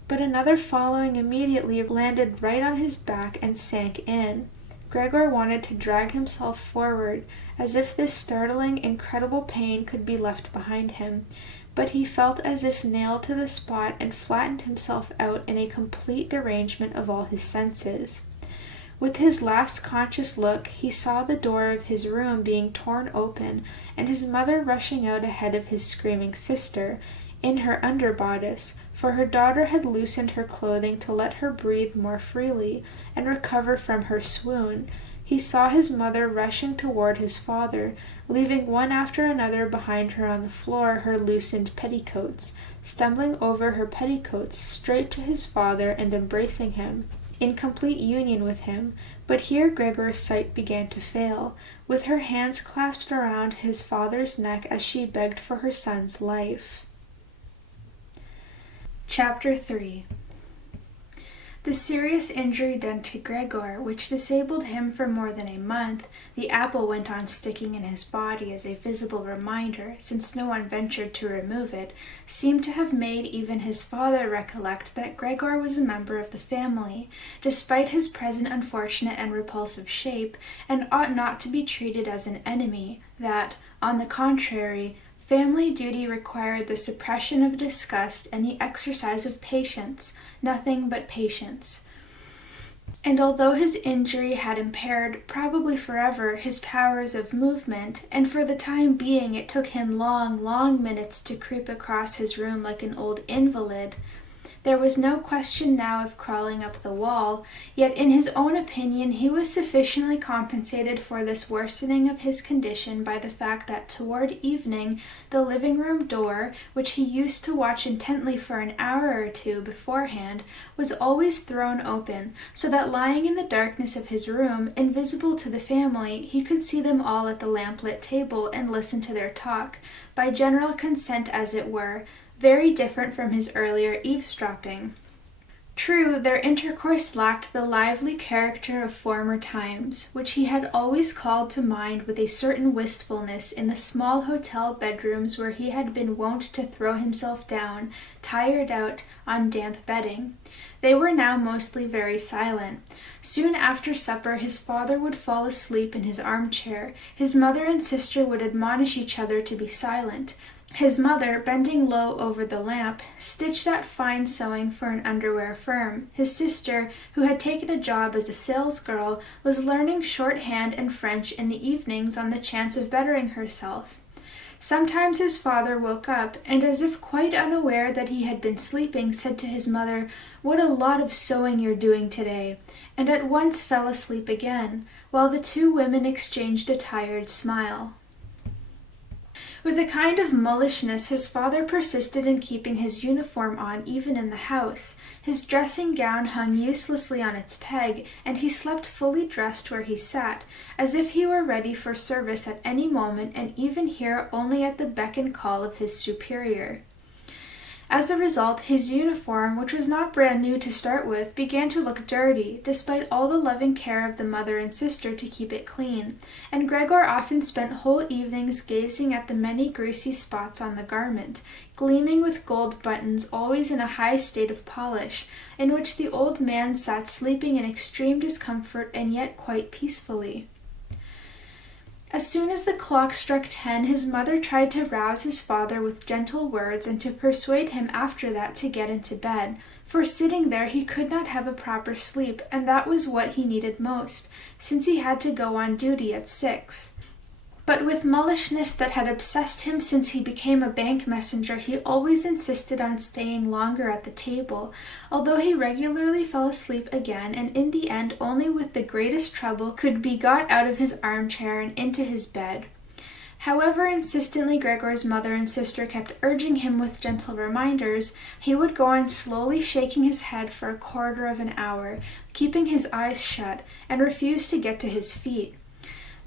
but another following immediately landed right on his back and sank in. Gregor wanted to drag himself forward, as if this startling, incredible pain could be left behind him, but he felt as if nailed to the spot and flattened himself out in a complete derangement of all his senses. With his last conscious look, he saw the door of his room being torn open, and his mother rushing out ahead of his screaming sister, in her underbodice, for her daughter had loosened her clothing to let her breathe more freely and recover from her swoon. He saw his mother rushing toward his father, leaving one after another behind her on the floor her loosened petticoats, stumbling over her petticoats straight to his father and embracing him, in complete union with him. But here Gregor's sight began to fail, with her hands clasped around his father's neck as she begged for her son's life. Chapter 3. The serious injury done to Gregor, which disabled him for more than a month, the apple went on sticking in his body as a visible reminder, since no one ventured to remove it, seemed to have made even his father recollect that Gregor was a member of the family, despite his present unfortunate and repulsive shape, and ought not to be treated as an enemy, that, on the contrary, family duty required the suppression of disgust and the exercise of patience, nothing but patience. And although his injury had impaired, probably forever, his powers of movement, and for the time being it took him long minutes to creep across his room like an old invalid, there was no question now of crawling up the wall, yet in his own opinion he was sufficiently compensated for this worsening of his condition by the fact that toward evening the living-room door, which he used to watch intently for an hour or two beforehand, was always thrown open, so that lying in the darkness of his room, invisible to the family, he could see them all at the lamp-lit table and listen to their talk, by general consent as it were, very different from his earlier eavesdropping. True, their intercourse lacked the lively character of former times, which he had always called to mind with a certain wistfulness in the small hotel bedrooms where he had been wont to throw himself down, tired out, on damp bedding. They were now mostly very silent. Soon after supper his father would fall asleep in his armchair. His mother and sister would admonish each other to be silent. His mother, bending low over the lamp, stitched at fine sewing for an underwear firm. His sister, who had taken a job as a salesgirl, was learning shorthand and French in the evenings on the chance of bettering herself. Sometimes his father woke up, and as if quite unaware that he had been sleeping, said to his mother, "What a lot of sewing you're doing today," and at once fell asleep again, while the two women exchanged a tired smile. With a kind of mullishness, his father persisted in keeping his uniform on even in the house. His dressing gown hung uselessly on its peg, and he slept fully dressed where he sat, as if he were ready for service at any moment, and even here only at the beck and call of his superior. As a result, his uniform, which was not brand new to start with, began to look dirty, despite all the loving care of the mother and sister to keep it clean, and Gregor often spent whole evenings gazing at the many greasy spots on the garment, gleaming with gold buttons always in a high state of polish, in which the old man sat sleeping in extreme discomfort and yet quite peacefully. As soon as the clock struck 10, his mother tried to rouse his father with gentle words and to persuade him after that to get into bed, for sitting there he could not have a proper sleep, and that was what he needed most, since he had to go on duty at 6. But with mullishness that had obsessed him since he became a bank messenger, he always insisted on staying longer at the table, although he regularly fell asleep again, and in the end only with the greatest trouble could be got out of his armchair and into his bed. However insistently Gregor's mother and sister kept urging him with gentle reminders, he would go on slowly shaking his head for a quarter of an hour, keeping his eyes shut, and refused to get to his feet.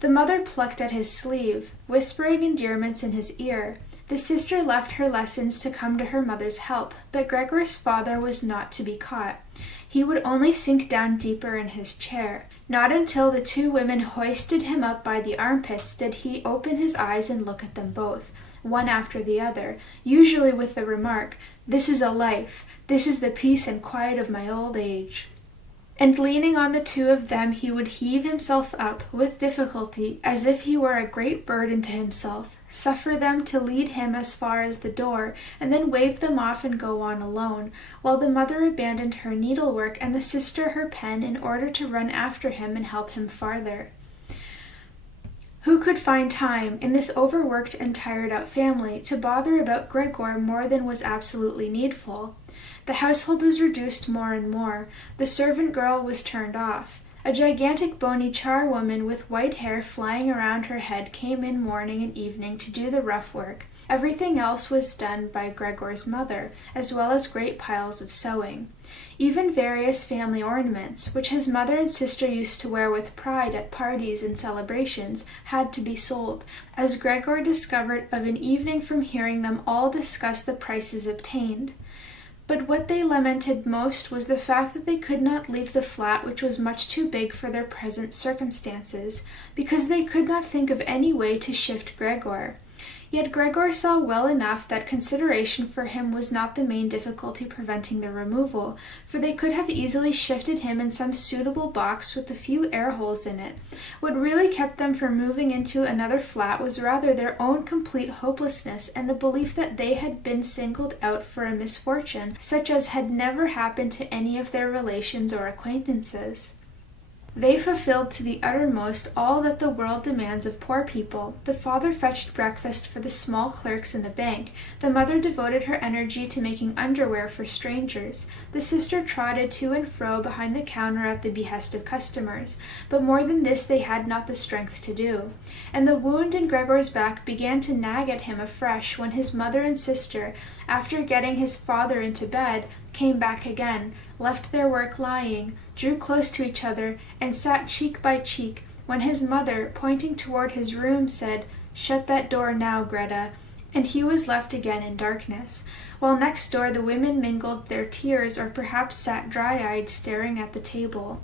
The mother plucked at his sleeve, whispering endearments in his ear. The sister left her lessons to come to her mother's help, but Gregor's father was not to be caught. He would only sink down deeper in his chair. Not until the two women hoisted him up by the armpits did he open his eyes and look at them both, one after the other, usually with the remark, "This is a life. This is the peace and quiet of my old age." and leaning on the two of them he would heave himself up with difficulty, as if he were a great burden to himself, suffer them to lead him as far as the door, and then wave them off and go on alone, while the mother abandoned her needlework and the sister her pen in order to run after him and help him farther. Who could find time, in this overworked and tired-out family, to bother about Gregor more than was absolutely needful? The household was reduced more and more. The servant girl was turned off. A gigantic bony charwoman with white hair flying around her head came in morning and evening to do the rough work. Everything else was done by Gregor's mother, as well as great piles of sewing. Even various family ornaments, which his mother and sister used to wear with pride at parties and celebrations, had to be sold, as Gregor discovered of an evening from hearing them all discuss the prices obtained. But what they lamented most was the fact that they could not leave the flat, which was much too big for their present circumstances, because they could not think of any way to shift Gregor. Yet Gregor saw well enough that consideration for him was not the main difficulty preventing the removal, for they could have easily shifted him in some suitable box with a few air holes in it. What really kept them from moving into another flat was rather their own complete hopelessness and the belief that they had been singled out for a misfortune such as had never happened to any of their relations or acquaintances. They fulfilled to the uttermost all that the world demands of poor people. The father fetched breakfast for the small clerks in the bank. The mother devoted her energy to making underwear for strangers. The sister trotted to and fro behind the counter at the behest of customers. But more than this they had not the strength to do. And the wound in Gregor's back began to nag at him afresh when his mother and sister, after getting his father into bed, came back again, left their work lying, drew close to each other, and sat cheek by cheek, when his mother, pointing toward his room, said, "Shut that door now, Greta," and he was left again in darkness, while next door the women mingled their tears or perhaps sat dry-eyed staring at the table.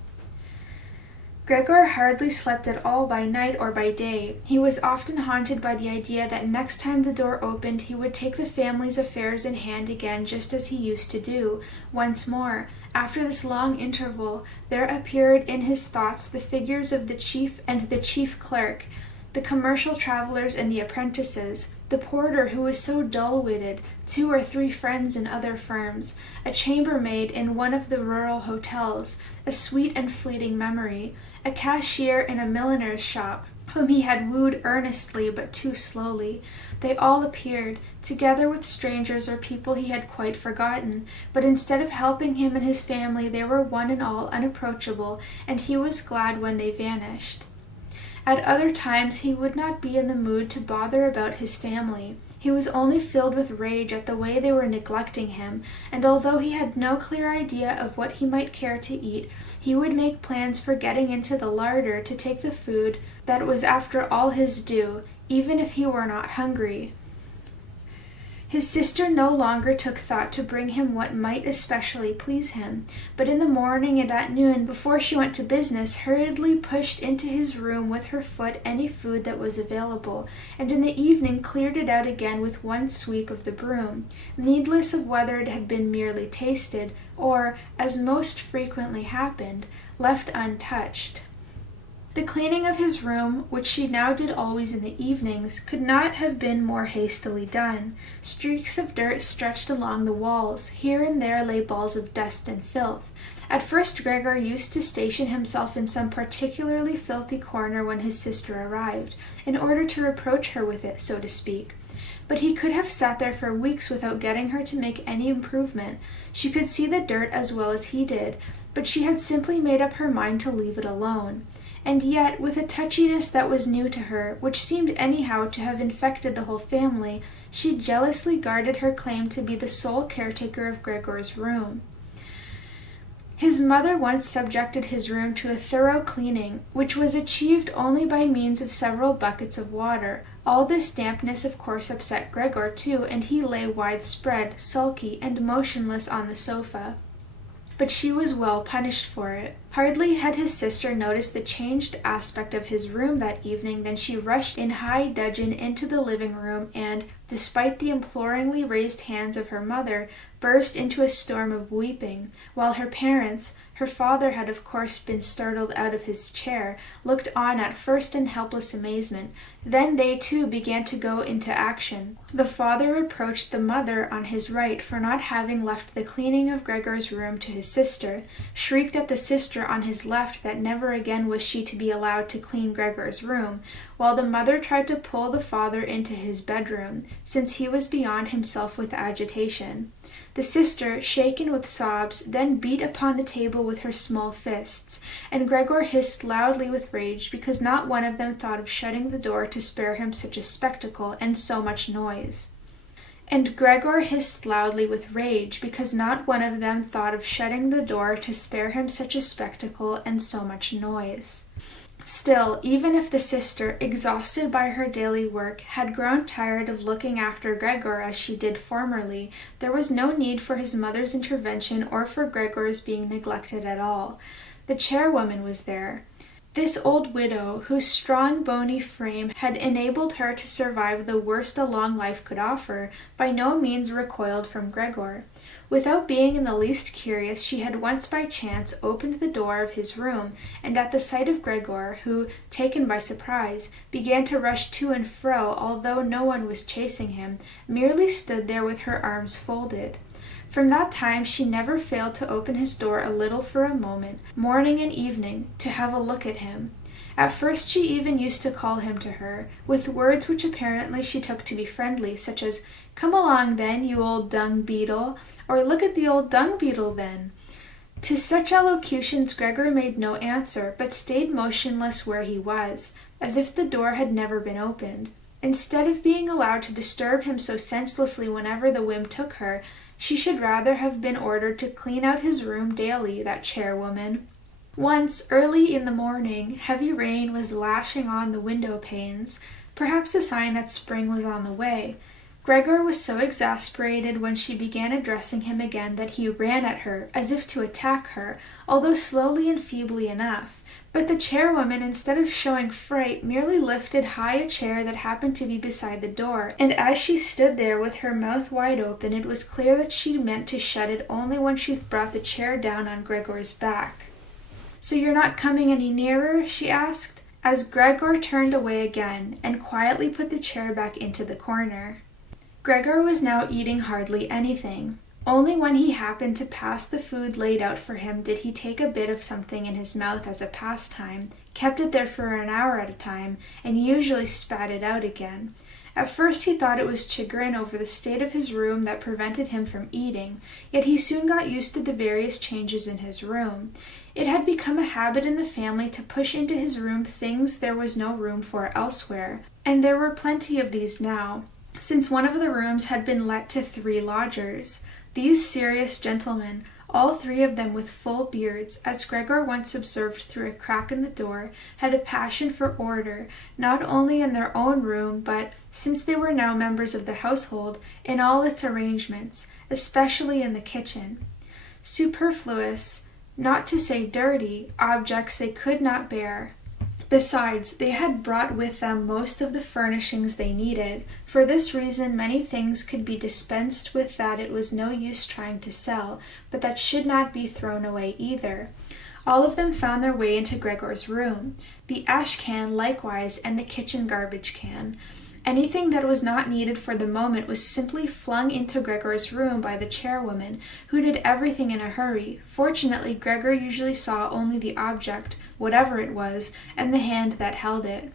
Gregor hardly slept at all by night or by day. He was often haunted by the idea that next time the door opened he would take the family's affairs in hand again, just as he used to do. Once more, after this long interval, there appeared in his thoughts the figures of the chief and the chief clerk, the commercial travelers and the apprentices, the porter who was so dull-witted, 2 or 3 friends in other firms, a chambermaid in one of the rural hotels, a sweet and fleeting memory, a cashier in a milliner's shop, whom he had wooed earnestly but too slowly. They all appeared, together with strangers or people he had quite forgotten, but instead of helping him and his family they were one and all unapproachable, and he was glad when they vanished. At other times he would not be in the mood to bother about his family. He was only filled with rage at the way they were neglecting him, and although he had no clear idea of what he might care to eat, he would make plans for getting into the larder to take the food that was after all his due, even if he were not hungry. His sister no longer took thought to bring him what might especially please him, but in the morning and at noon, before she went to business, hurriedly pushed into his room with her foot any food that was available, and in the evening cleared it out again with one sweep of the broom, needless of whether it had been merely tasted, or, as most frequently happened, left untouched. The cleaning of his room, which she now did always in the evenings, could not have been more hastily done. Streaks of dirt stretched along the walls. Here and there lay balls of dust and filth. At first Gregor used to station himself in some particularly filthy corner when his sister arrived, in order to reproach her with it, so to speak. But he could have sat there for weeks without getting her to make any improvement. She could see the dirt as well as he did, but she had simply made up her mind to leave it alone. And yet, with a touchiness that was new to her, which seemed anyhow to have infected the whole family, she jealously guarded her claim to be the sole caretaker of Gregor's room. His mother once subjected his room to a thorough cleaning, which was achieved only by means of several buckets of water. All this dampness of course upset Gregor too, and he lay widespread, sulky, and motionless on the sofa. But she was well punished for it. Hardly had his sister noticed the changed aspect of his room that evening than she rushed in high dudgeon into the living room and, despite the imploringly raised hands of her mother, burst into a storm of weeping, while her parents, her father had of course been startled out of his chair, looked on at first in helpless amazement. Then they too began to go into action. The father reproached the mother on his right for not having left the cleaning of Gregor's room to his sister, shrieked at the sister on his left that never again was she to be allowed to clean Gregor's room, while the mother tried to pull the father into his bedroom, since he was beyond himself with agitation. The sister, shaken with sobs, then beat upon the table with her small fists, and Gregor hissed loudly with rage because not one of them thought of shutting the door to spare him such a spectacle and so much noise. And Gregor hissed loudly with rage because not one of them thought of shutting the door to spare him such a spectacle and so much noise. Still, even if the sister, exhausted by her daily work, had grown tired of looking after Gregor as she did formerly, there was no need for his mother's intervention or for Gregor's being neglected at all. The chairwoman was there. This old widow, whose strong bony frame had enabled her to survive the worst a long life could offer, by no means recoiled from Gregor. Without being in the least curious, she had once by chance opened the door of his room, and at the sight of Gregor, who, taken by surprise, began to rush to and fro, although no one was chasing him, merely stood there with her arms folded. From that time she never failed to open his door a little for a moment, morning and evening, to have a look at him. At first she even used to call him to her, with words which apparently she took to be friendly, such as, "Come along then, you old dung beetle," or "Look at the old dung beetle then." To such allocutions Gregor made no answer, but stayed motionless where he was, as if the door had never been opened. Instead of being allowed to disturb him so senselessly whenever the whim took her, she should rather have been ordered to clean out his room daily, that chairwoman. Once, early in the morning, heavy rain was lashing on the window panes, perhaps a sign that spring was on the way. Gregor was so exasperated when she began addressing him again that he ran at her, as if to attack her, although slowly and feebly enough. But the chairwoman, instead of showing fright, merely lifted high a chair that happened to be beside the door, and as she stood there with her mouth wide open, it was clear that she meant to shut it only when she brought the chair down on Gregor's back. "So you're not coming any nearer?" she asked, as Gregor turned away again, and quietly put the chair back into the corner. Gregor was now eating hardly anything. Only when he happened to pass the food laid out for him did he take a bit of something in his mouth as a pastime, kept it there for an hour at a time, and usually spat it out again. At first he thought it was chagrin over the state of his room that prevented him from eating, yet he soon got used to the various changes in his room. It had become a habit in the family to push into his room things there was no room for elsewhere, and there were plenty of these now, since one of the rooms had been let to 3 lodgers. These serious gentlemen, all 3 of them with full beards, as Gregor once observed through a crack in the door, had a passion for order, not only in their own room, but, since they were now members of the household, in all its arrangements, especially in the kitchen. Superfluous, not to say dirty, objects they could not bear. Besides, they had brought with them most of the furnishings they needed. For this reason, many things could be dispensed with that it was no use trying to sell, but that should not be thrown away either. All of them found their way into Gregor's room, the ash can likewise, and the kitchen garbage can. Anything that was not needed for the moment was simply flung into Gregor's room by the chairwoman, who did everything in a hurry. Fortunately, Gregor usually saw only the object, whatever it was, and the hand that held it.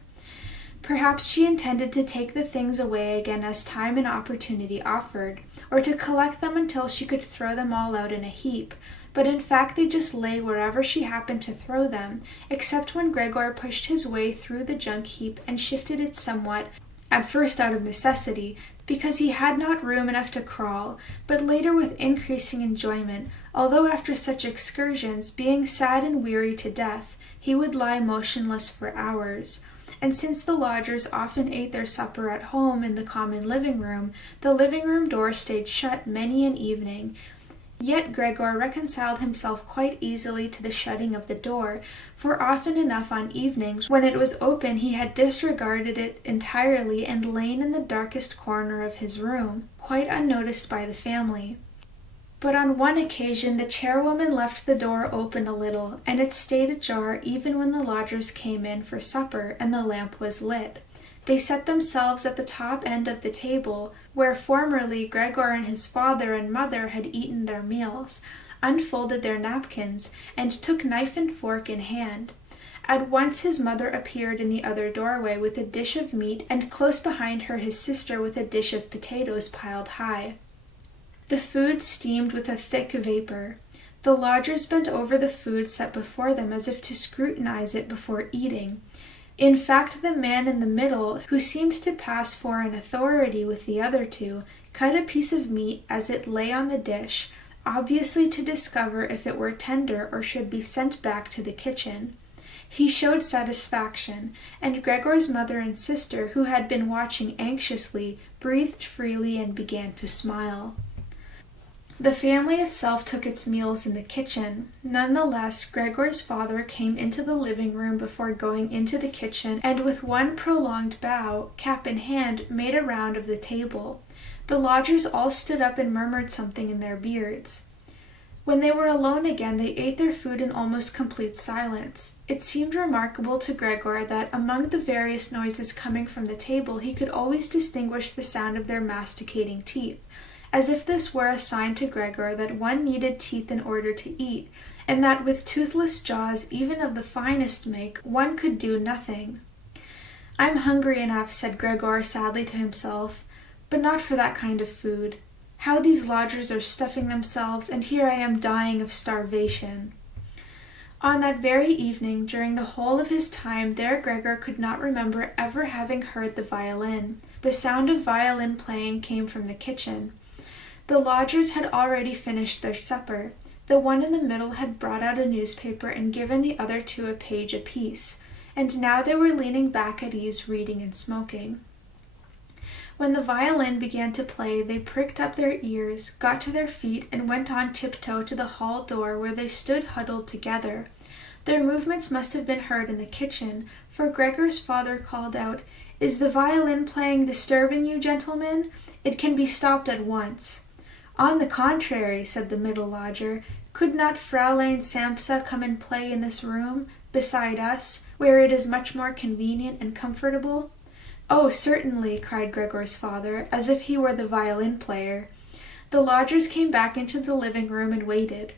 Perhaps she intended to take the things away again as time and opportunity offered, or to collect them until she could throw them all out in a heap, but in fact they just lay wherever she happened to throw them, except when Gregor pushed his way through the junk heap and shifted it somewhat, at first out of necessity, because he had not room enough to crawl, but later with increasing enjoyment, although after such excursions, being sad and weary to death, he would lie motionless for hours. And since the lodgers often ate their supper at home in the common living room, the living room door stayed shut many an evening. Yet Gregor reconciled himself quite easily to the shutting of the door, for often enough on evenings when it was open he had disregarded it entirely and lain in the darkest corner of his room, quite unnoticed by the family. But on one occasion the chairwoman left the door open a little, and it stayed ajar even when the lodgers came in for supper and the lamp was lit. They set themselves at the top end of the table, where formerly Gregor and his father and mother had eaten their meals, unfolded their napkins, and took knife and fork in hand. At once his mother appeared in the other doorway with a dish of meat, and close behind her his sister with a dish of potatoes piled high. The food steamed with a thick vapor. The lodgers bent over the food set before them as if to scrutinize it before eating. In fact, the man in the middle, who seemed to pass for an authority with the other two, cut a piece of meat as it lay on the dish, obviously to discover if it were tender or should be sent back to the kitchen. He showed satisfaction, and Gregor's mother and sister, who had been watching anxiously, breathed freely and began to smile. The family itself took its meals in the kitchen. Nonetheless, Gregor's father came into the living room before going into the kitchen, and with one prolonged bow, cap in hand, made a round of the table. The lodgers all stood up and murmured something in their beards. When they were alone again, they ate their food in almost complete silence. It seemed remarkable to Gregor that among the various noises coming from the table he could always distinguish the sound of their masticating teeth, as if this were a sign to Gregor that one needed teeth in order to eat, and that with toothless jaws even of the finest make, one could do nothing. "I'm hungry enough," said Gregor sadly to himself, "but not for that kind of food. How these lodgers are stuffing themselves, and here I am dying of starvation." On that very evening, during the whole of his time there, Gregor could not remember ever having heard the violin. The sound of violin playing came from the kitchen. The lodgers had already finished their supper. The one in the middle had brought out a newspaper and given the other two a page apiece, and now they were leaning back at ease, reading and smoking. When the violin began to play, they pricked up their ears, got to their feet, and went on tiptoe to the hall door, where they stood huddled together. Their movements must have been heard in the kitchen, for Gregor's father called out, "Is the violin playing disturbing you, gentlemen? It can be stopped at once." "On the contrary," said the middle lodger, "could not Fraulein Samsa come and play in this room, beside us, where it is much more convenient and comfortable?" "Oh, certainly," cried Gregor's father, as if he were the violin player. The lodgers came back into the living room and waited.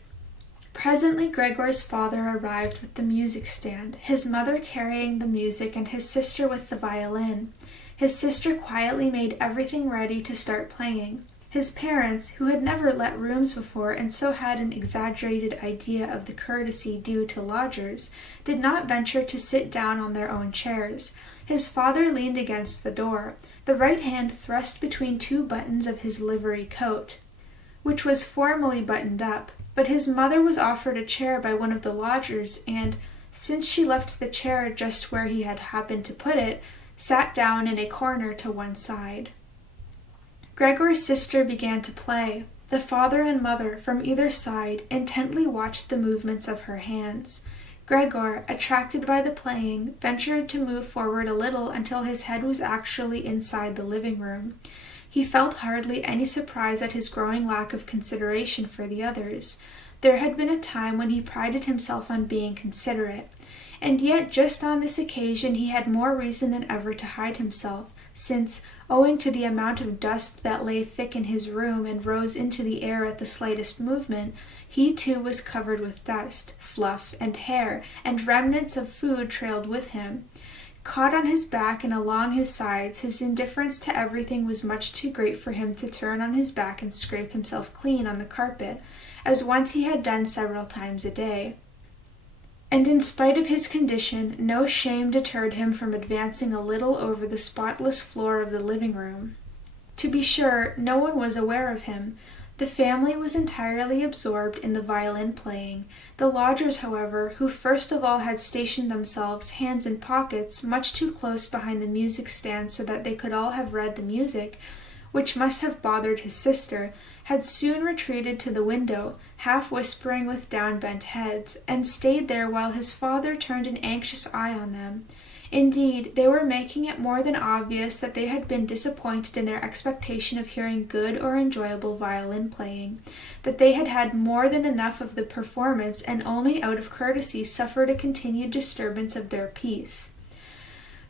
Presently Gregor's father arrived with the music stand, his mother carrying the music and his sister with the violin. His sister quietly made everything ready to start playing. His parents, who had never let rooms before and so had an exaggerated idea of the courtesy due to lodgers, did not venture to sit down on their own chairs. His father leaned against the door, the right hand thrust between two buttons of his livery coat, which was formally buttoned up, but his mother was offered a chair by one of the lodgers, and, since she left the chair just where he had happened to put it, sat down in a corner to one side. Gregor's sister began to play. The father and mother, from either side, intently watched the movements of her hands. Gregor, attracted by the playing, ventured to move forward a little until his head was actually inside the living room. He felt hardly any surprise at his growing lack of consideration for the others. There had been a time when he prided himself on being considerate, and yet just on this occasion he had more reason than ever to hide himself, since, owing to the amount of dust that lay thick in his room and rose into the air at the slightest movement, he too was covered with dust, fluff, and hair, and remnants of food trailed with him. Caught on his back and along his sides, his indifference to everything was much too great for him to turn on his back and scrape himself clean on the carpet, as once he had done several times a day. And in spite of his condition, no shame deterred him from advancing a little over the spotless floor of the living room. To be sure, no one was aware of him. The family was entirely absorbed in the violin playing. The lodgers, however, who first of all had stationed themselves, hands in pockets, much too close behind the music stand so that they could all have read the music, which must have bothered his sister, had soon retreated to the window, half whispering with down-bent heads, and stayed there while his father turned an anxious eye on them. Indeed, they were making it more than obvious that they had been disappointed in their expectation of hearing good or enjoyable violin playing, that they had had more than enough of the performance and only out of courtesy suffered a continued disturbance of their peace.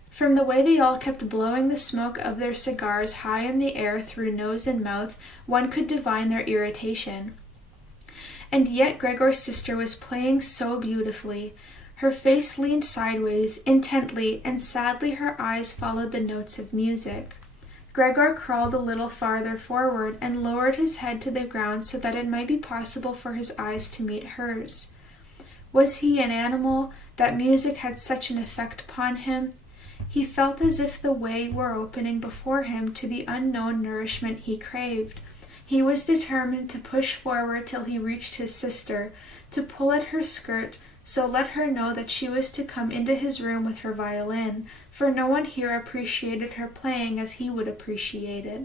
From the way they all kept blowing the smoke of their cigars high in the air through nose and mouth, one could divine their irritation. And yet Gregor's sister was playing so beautifully. Her face leaned sideways, intently, and sadly her eyes followed the notes of music. Gregor crawled a little farther forward and lowered his head to the ground so that it might be possible for his eyes to meet hers. Was he an animal, that music had such an effect upon him? He felt as if the way were opening before him to the unknown nourishment he craved. He was determined to push forward till he reached his sister, to pull at her skirt, so let her know that she was to come into his room with her violin, for no one here appreciated her playing as he would appreciate it.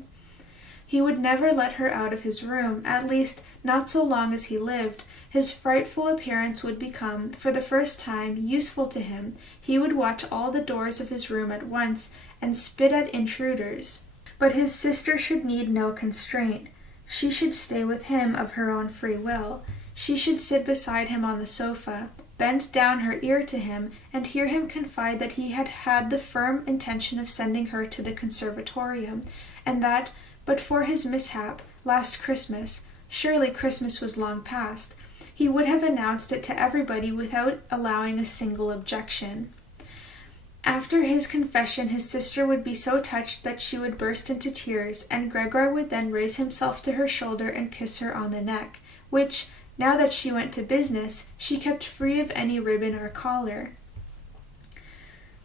He would never let her out of his room, at least not so long as he lived. His frightful appearance would become, for the first time, useful to him. He would watch all the doors of his room at once, and spit at intruders. But his sister should need no constraint. She should stay with him of her own free will. She should sit beside him on the sofa, bend down her ear to him, and hear him confide that he had had the firm intention of sending her to the conservatorium, and that, but for his mishap, last Christmas, surely Christmas was long past, he would have announced it to everybody without allowing a single objection. After his confession, his sister would be so touched that she would burst into tears, and Gregor would then raise himself to her shoulder and kiss her on the neck, which, now that she went to business, she kept free of any ribbon or collar.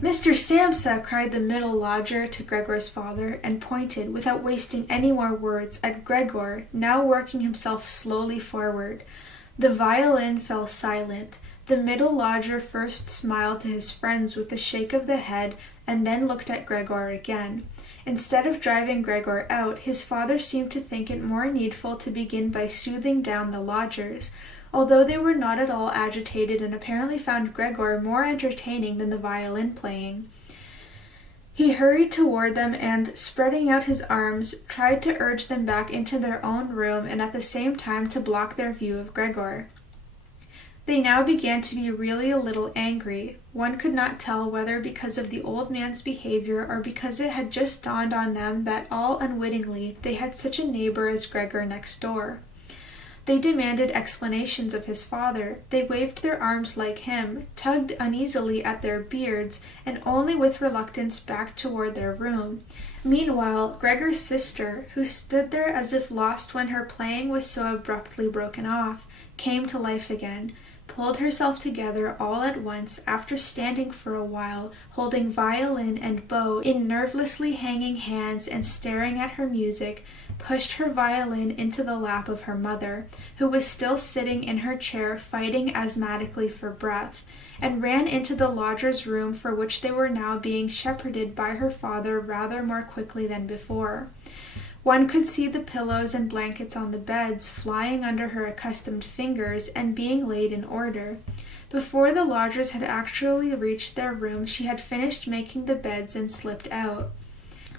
"Mr. Samsa!" cried the middle lodger to Gregor's father, and pointed, without wasting any more words, at Gregor, now working himself slowly forward. The violin fell silent. The middle lodger first smiled to his friends with a shake of the head, and then looked at Gregor again. Instead of driving Gregor out, his father seemed to think it more needful to begin by soothing down the lodgers, although they were not at all agitated and apparently found Gregor more entertaining than the violin playing. He hurried toward them and, spreading out his arms, tried to urge them back into their own room and at the same time to block their view of Gregor. They now began to be really a little angry. One could not tell whether because of the old man's behavior or because it had just dawned on them that all unwittingly they had such a neighbor as Gregor next door. They demanded explanations of his father. They waved their arms like him, tugged uneasily at their beards, and only with reluctance backed toward their room. Meanwhile, Gregor's sister, who stood there as if lost when her playing was so abruptly broken off, came to life again, pulled herself together all at once after standing for a while, holding violin and bow in nervelessly hanging hands and staring at her music, pushed her violin into the lap of her mother, who was still sitting in her chair fighting asthmatically for breath, and ran into the lodger's room for which they were now being shepherded by her father rather more quickly than before. One could see the pillows and blankets on the beds flying under her accustomed fingers and being laid in order. Before the lodgers had actually reached their room, she had finished making the beds and slipped out.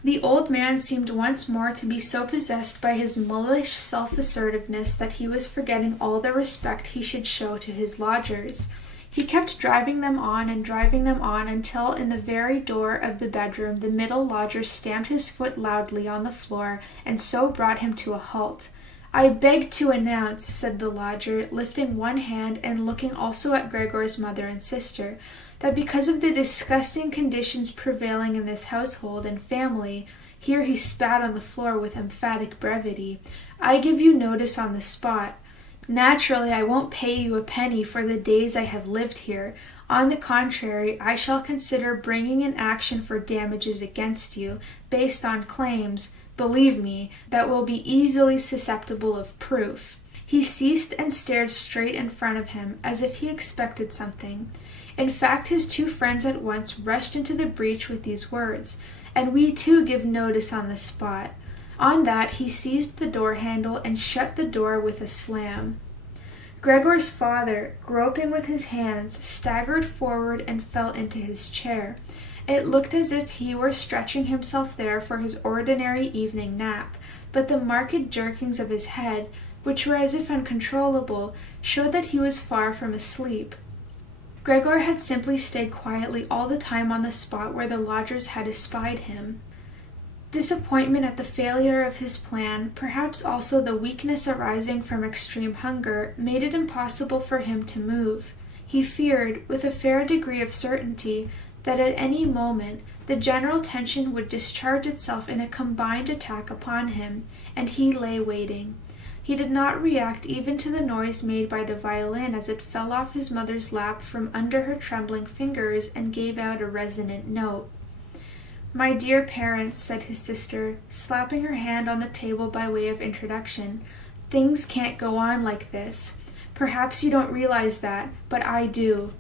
The old man seemed once more to be so possessed by his mullish self-assertiveness that he was forgetting all the respect he should show to his lodgers. He kept driving them on until in the very door of the bedroom the middle lodger stamped his foot loudly on the floor and so brought him to a halt. "I beg to announce," said the lodger, lifting one hand and looking also at Gregor's mother and sister, "that because of the disgusting conditions prevailing in this household and family," here he spat on the floor with emphatic brevity, "I give you notice on the spot. Naturally, I won't pay you a penny for the days I have lived here. On the contrary, I shall consider bringing an action for damages against you, based on claims, believe me, that will be easily susceptible of proof." He ceased and stared straight in front of him, as if he expected something. In fact, his two friends at once rushed into the breach with these words, "And we too give notice on the spot." On that, he seized the door handle and shut the door with a slam. Gregor's father, groping with his hands, staggered forward and fell into his chair. It looked as if he were stretching himself there for his ordinary evening nap, but the marked jerkings of his head, which were as if uncontrollable, showed that he was far from asleep. Gregor had simply stayed quietly all the time on the spot where the lodgers had espied him. Disappointment at the failure of his plan, perhaps also the weakness arising from extreme hunger, made it impossible for him to move. He feared, with a fair degree of certainty, that at any moment the general tension would discharge itself in a combined attack upon him, and he lay waiting. He did not react even to the noise made by the violin as it fell off his mother's lap from under her trembling fingers and gave out a resonant note. "My dear parents," said his sister, slapping her hand on the table by way of introduction, "things can't go on like this. Perhaps you don't realize that, but I do.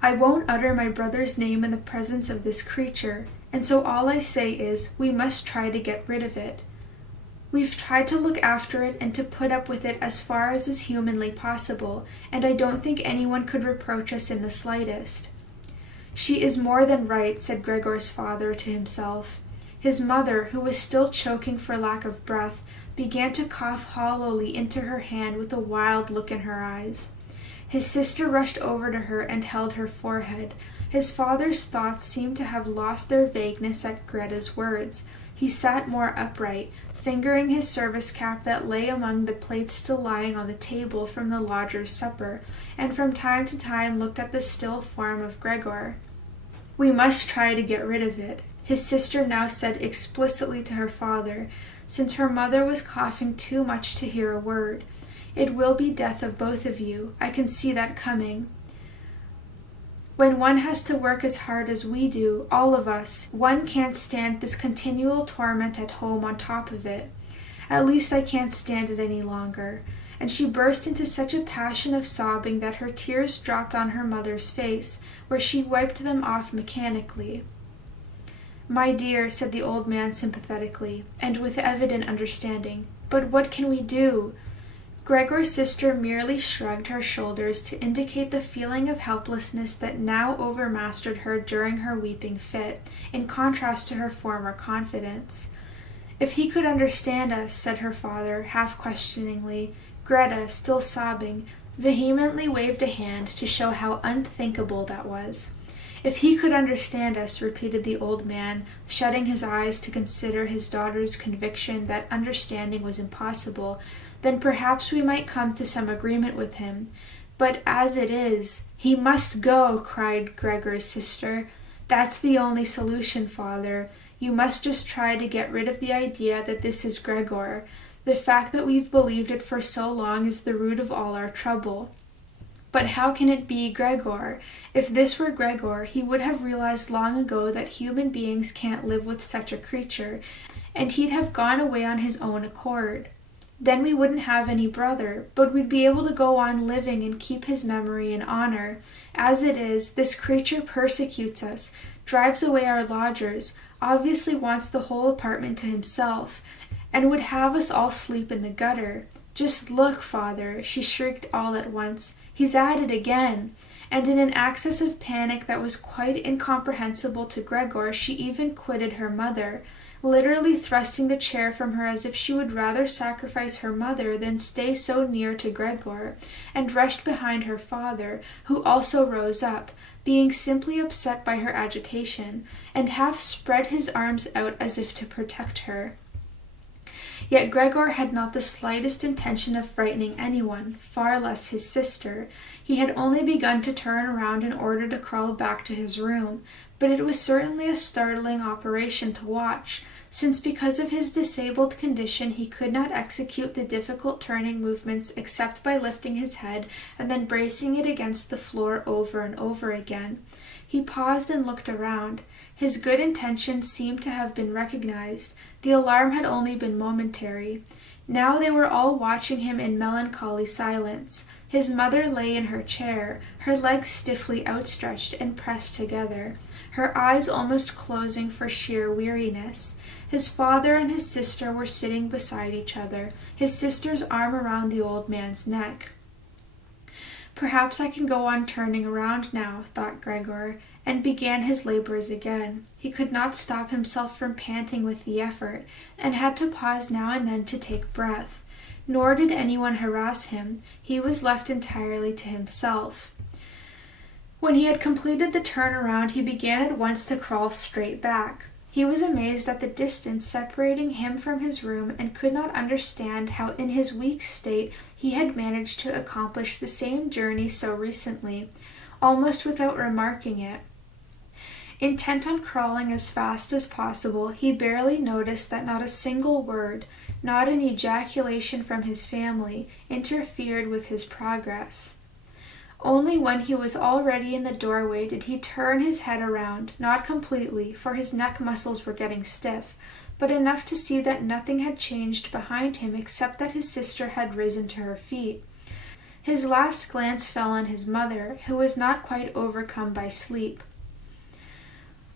I won't utter my brother's name in the presence of this creature, and so all I say is, we must try to get rid of it. We've tried to look after it and to put up with it as far as is humanly possible, and I don't think anyone could reproach us in the slightest." "She is more than right," said Gregor's father to himself. His mother, who was still choking for lack of breath, began to cough hollowly into her hand with a wild look in her eyes. His sister rushed over to her and held her forehead. His father's thoughts seemed to have lost their vagueness at Greta's words. He sat more upright, fingering his service cap that lay among the plates still lying on the table from the lodger's supper, and from time to time looked at the still form of Gregor. "We must try to get rid of it," his sister now said explicitly to her father, since her mother was coughing too much to hear a word. "It will be death of both of you. I can see that coming. When one has to work as hard as we do, all of us, one can't stand this continual torment at home on top of it. At least I can't stand it any longer." And she burst into such a passion of sobbing that her tears dropped on her mother's face, where she wiped them off mechanically. "My dear," said the old man sympathetically, and with evident understanding, "but what can we do?" Gregor's sister merely shrugged her shoulders to indicate the feeling of helplessness that now overmastered her during her weeping fit, in contrast to her former confidence. "If he could understand us," said her father, half questioningly. Greta, still sobbing, vehemently waved a hand to show how unthinkable that was. "If he could understand us," repeated the old man, shutting his eyes to consider his daughter's conviction that understanding was impossible, "then perhaps we might come to some agreement with him. But as it is—" "He must go," cried Gregor's sister. "That's the only solution, father. You must just try to get rid of the idea that this is Gregor. The fact that we've believed it for so long is the root of all our trouble. But how can it be Gregor? If this were Gregor, he would have realized long ago that human beings can't live with such a creature, and he'd have gone away on his own accord. Then we wouldn't have any brother, but we'd be able to go on living and keep his memory in honor. As it is, this creature persecutes us, drives away our lodgers, obviously wants the whole apartment to himself, and would have us all sleep in the gutter. Just look, father," she shrieked all at once. "He's at it again." And in an access of panic that was quite incomprehensible to Gregor, she even quitted her mother, literally thrusting the chair from her as if she would rather sacrifice her mother than stay so near to Gregor, and rushed behind her father, who also rose up, being simply upset by her agitation, and half spread his arms out as if to protect her. Yet Gregor had not the slightest intention of frightening anyone, far less his sister. He had only begun to turn around in order to crawl back to his room, but it was certainly a startling operation to watch, since because of his disabled condition he could not execute the difficult turning movements except by lifting his head and then bracing it against the floor over and over again. He paused and looked around. His good intentions seemed to have been recognized. The alarm had only been momentary. Now they were all watching him in melancholy silence. His mother lay in her chair, her legs stiffly outstretched and pressed together, her eyes almost closing for sheer weariness. His father and his sister were sitting beside each other, his sister's arm around the old man's neck. Perhaps I can go on turning around now, thought Gregor, and began his labors again. He could not stop himself from panting with the effort, and had to pause now and then to take breath. Nor did anyone harass him. He was left entirely to himself. When he had completed the turnaround, he began at once to crawl straight back. He was amazed at the distance separating him from his room and could not understand how in his weak state he had managed to accomplish the same journey so recently, almost without remarking it. Intent on crawling as fast as possible, he barely noticed that not a single word, not an ejaculation from his family, interfered with his progress. Only when he was already in the doorway did he turn his head around, not completely, for his neck muscles were getting stiff, but enough to see that nothing had changed behind him except that his sister had risen to her feet. His last glance fell on his mother, who was not quite overcome by sleep.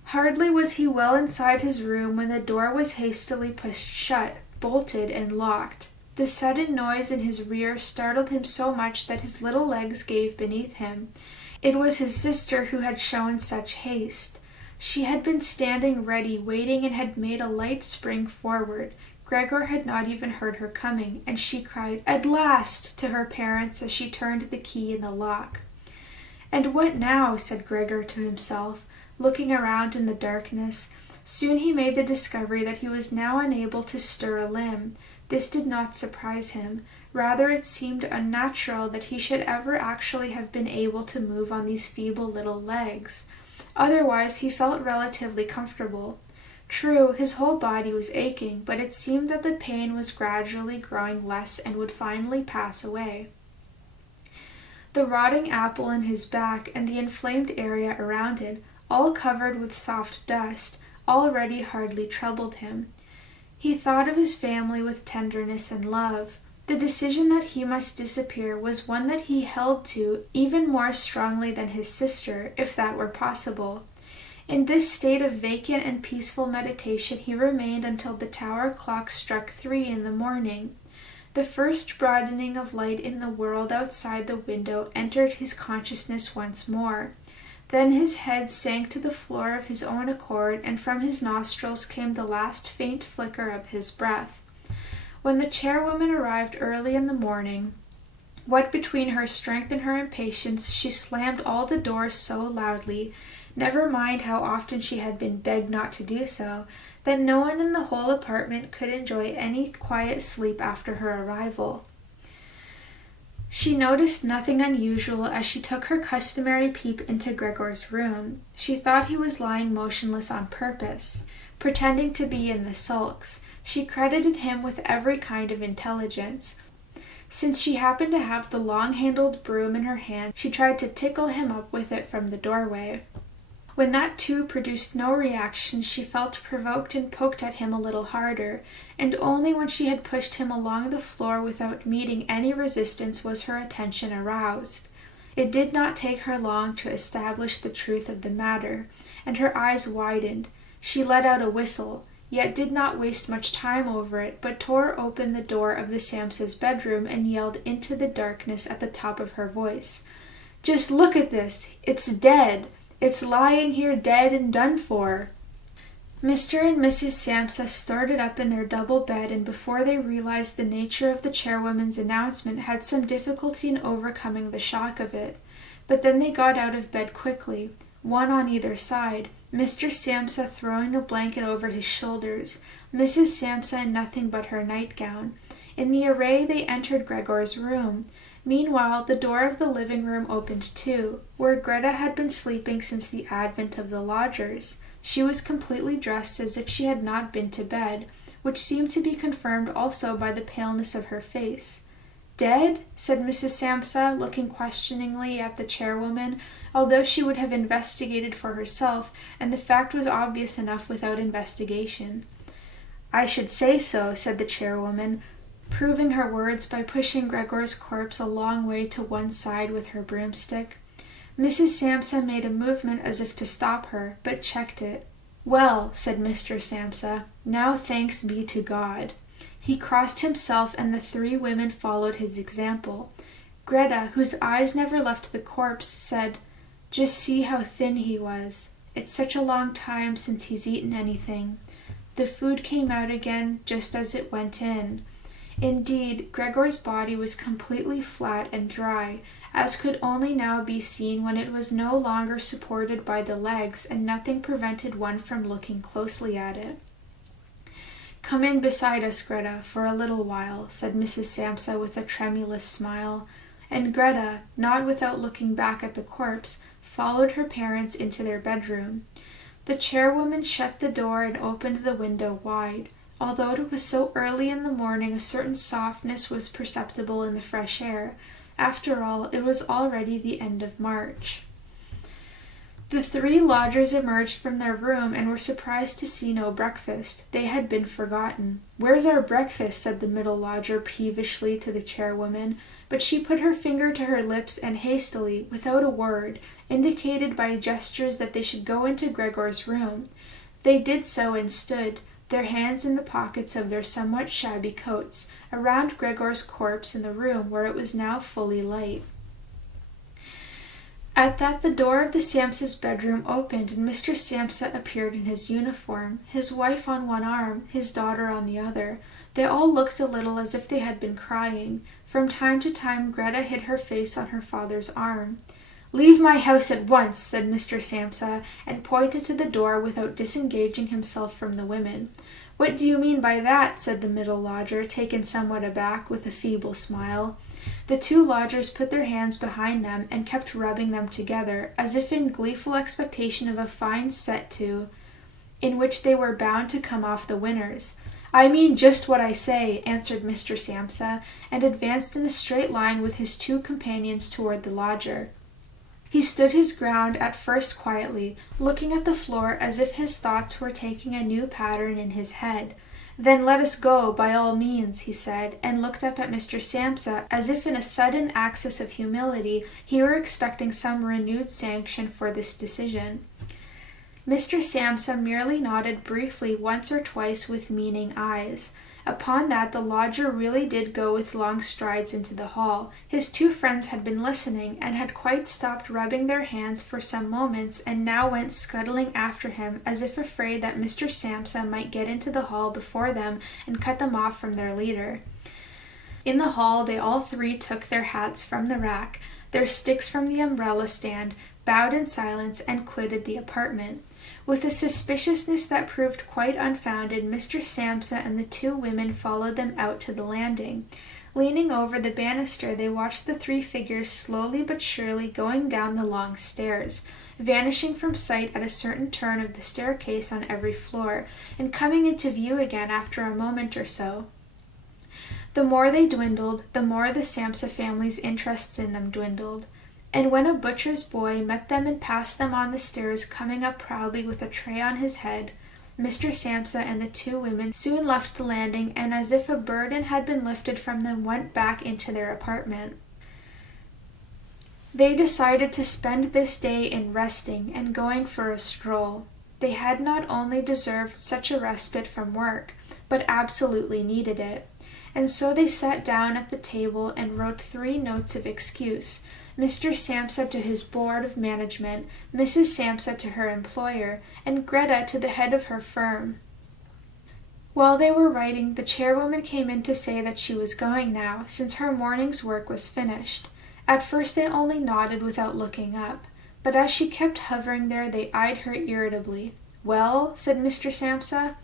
Hardly was he well inside his room when the door was hastily pushed shut, bolted, and locked. The sudden noise in his rear startled him so much that his little legs gave beneath him. It was his sister who had shown such haste. She had been standing ready, waiting, and had made a light spring forward. Gregor had not even heard her coming, and she cried, "At last!" to her parents as she turned the key in the lock. "And what now?" said Gregor to himself, looking around in the darkness. Soon he made the discovery that he was now unable to stir a limb. This did not surprise him. Rather, it seemed unnatural that he should ever actually have been able to move on these feeble little legs. Otherwise, he felt relatively comfortable. True, his whole body was aching, but it seemed that the pain was gradually growing less and would finally pass away. The rotting apple in his back and the inflamed area around it, all covered with soft dust, already hardly troubled him. He thought of his family with tenderness and love. The decision that he must disappear was one that he held to even more strongly than his sister, if that were possible. In this state of vacant and peaceful meditation he remained until the tower clock struck 3 in the morning. The first broadening of light in the world outside the window entered his consciousness once more. Then his head sank to the floor of his own accord, and from his nostrils came the last faint flicker of his breath. When the chairwoman arrived early in the morning, what between her strength and her impatience, she slammed all the doors so loudly, never mind how often she had been begged not to do so, that no one in the whole apartment could enjoy any quiet sleep after her arrival. She noticed nothing unusual as she took her customary peep into Gregor's room. She thought he was lying motionless on purpose, pretending to be in the sulks. She credited him with every kind of intelligence. Since she happened to have the long-handled broom in her hand, she tried to tickle him up with it from the doorway. When that too produced no reaction, she felt provoked and poked at him a little harder, and only when she had pushed him along the floor without meeting any resistance was her attention aroused. It did not take her long to establish the truth of the matter, and her eyes widened. She let out a whistle, yet did not waste much time over it, but tore open the door of the Samsa's bedroom and yelled into the darkness at the top of her voice, "Just look at this! It's dead! It's lying here dead and done for." Mr. and Mrs. Samsa started up in their double bed, and before they realized the nature of the chairwoman's announcement had some difficulty in overcoming the shock of it. But then they got out of bed quickly, one on either side, Mr. Samsa throwing a blanket over his shoulders, Mrs. Samsa in nothing but her nightgown. In the array they entered Gregor's room. Meanwhile, the door of the living room opened too, where Greta had been sleeping since the advent of the lodgers. She was completely dressed as if she had not been to bed, which seemed to be confirmed also by the paleness of her face. "Dead?" said Mrs. Samsa, looking questioningly at the chairwoman, although she would have investigated for herself, and the fact was obvious enough without investigation. "I should say so," said the chairwoman, proving her words by pushing Gregor's corpse a long way to one side with her broomstick. Mrs. Samsa made a movement as if to stop her, but checked it. "Well," said Mr. Samsa, "now thanks be to God." He crossed himself, and the 3 women followed his example. Greta, whose eyes never left the corpse, said, "Just see how thin he was. It's such a long time since he's eaten anything." The food came out again just as it went in. Indeed, Gregor's body was completely flat and dry, as could only now be seen when it was no longer supported by the legs and nothing prevented one from looking closely at it. "Come in beside us, Greta, for a little while," said Mrs. Samsa with a tremulous smile, and Greta, not without looking back at the corpse, followed her parents into their bedroom. The chairwoman shut the door and opened the window wide. Although it was so early in the morning, a certain softness was perceptible in the fresh air. After all, it was already the end of March. The 3 lodgers emerged from their room and were surprised to see no breakfast. They had been forgotten. "Where's our breakfast?" said the middle lodger peevishly to the chairwoman, but she put her finger to her lips and hastily, without a word, indicated by gestures that they should go into Gregor's room. They did so and stood, their hands in the pockets of their somewhat shabby coats, around Gregor's corpse in the room where it was now fully light. At that the door of the Samsa's bedroom opened, and Mr. Samsa appeared in his uniform, his wife on one arm, his daughter on the other. They all looked a little as if they had been crying. From time to time Greta hid her face on her father's arm. "Leave my house at once," said Mr. Samsa, and pointed to the door without disengaging himself from the women. "What do you mean by that?" said the middle lodger, taken somewhat aback, with a feeble smile. The 2 lodgers put their hands behind them and kept rubbing them together, as if in gleeful expectation of a fine set-to, in which they were bound to come off the winners. "I mean just what I say," answered Mr. Samsa, and advanced in a straight line with his 2 companions toward the lodger. He stood his ground at first quietly, looking at the floor as if his thoughts were taking a new pattern in his head. "Then let us go, by all means," he said, and looked up at Mr. Samsa as if in a sudden access of humility he were expecting some renewed sanction for this decision. Mr. Samsa merely nodded briefly once or twice with meaning eyes. Upon that the lodger really did go with long strides into the hall. His 2 friends had been listening, and had quite stopped rubbing their hands for some moments, and now went scuttling after him, as if afraid that Mr. Samsa might get into the hall before them and cut them off from their leader. In the hall they all 3 took their hats from the rack, their sticks from the umbrella stand, bowed in silence, and quitted the apartment. With a suspiciousness that proved quite unfounded, Mr. Samsa and the 2 women followed them out to the landing. Leaning over the banister, they watched the 3 figures slowly but surely going down the long stairs, vanishing from sight at a certain turn of the staircase on every floor, and coming into view again after a moment or so. The more they dwindled, the more the Samsa family's interests in them dwindled. And when a butcher's boy met them and passed them on the stairs, coming up proudly with a tray on his head, Mr. Samsa and the 2 women soon left the landing, and as if a burden had been lifted from them, went back into their apartment. They decided to spend this day in resting and going for a stroll. They had not only deserved such a respite from work, but absolutely needed it. And so they sat down at the table and wrote 3 notes of excuse, Mr. Samsa to his board of management, Mrs. Samsa to her employer, and Greta to the head of her firm. While they were writing, the chairwoman came in to say that she was going now, since her morning's work was finished. At first they only nodded without looking up, but as she kept hovering there they eyed her irritably. "Well?" said Mr. Samsa.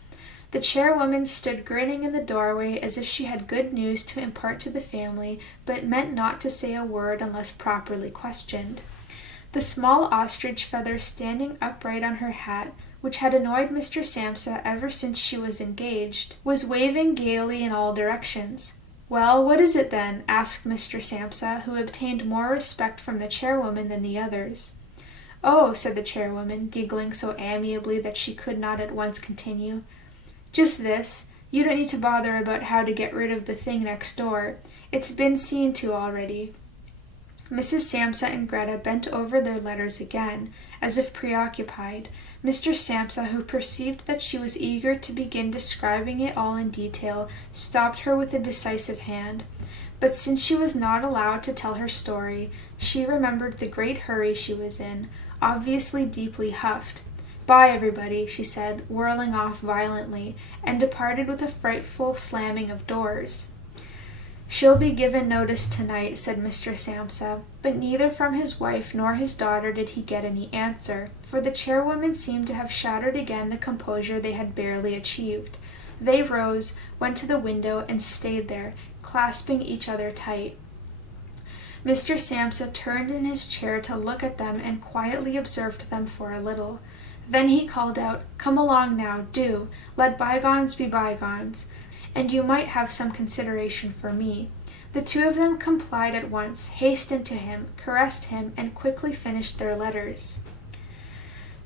The chairwoman stood grinning in the doorway as if she had good news to impart to the family, but meant not to say a word unless properly questioned. The small ostrich feather standing upright on her hat, which had annoyed Mr. Samsa ever since she was engaged, was waving gaily in all directions. "Well, what is it then?" asked Mr. Samsa, who obtained more respect from the chairwoman than the others. "Oh," said the chairwoman, giggling so amiably that she could not at once continue. "Just this. You don't need to bother about how to get rid of the thing next door. It's been seen to already." Mrs. Samsa and Greta bent over their letters again, as if preoccupied. Mr. Samsa, who perceived that she was eager to begin describing it all in detail, stopped her with a decisive hand. But since she was not allowed to tell her story, she remembered the great hurry she was in, obviously deeply huffed. "Bye, everybody," she said, whirling off violently, and departed with a frightful slamming of doors. "She'll be given notice tonight," said Mr. Samsa, but neither from his wife nor his daughter did he get any answer, for the chairwomen seemed to have shattered again the composure they had barely achieved. They rose, went to the window, and stayed there, clasping each other tight. Mr. Samsa turned in his chair to look at them and quietly observed them for a little. Then he called out, "Come along now, do. Let bygones be bygones. And you might have some consideration for me." The two of them complied at once, hastened to him, caressed him, and quickly finished their letters.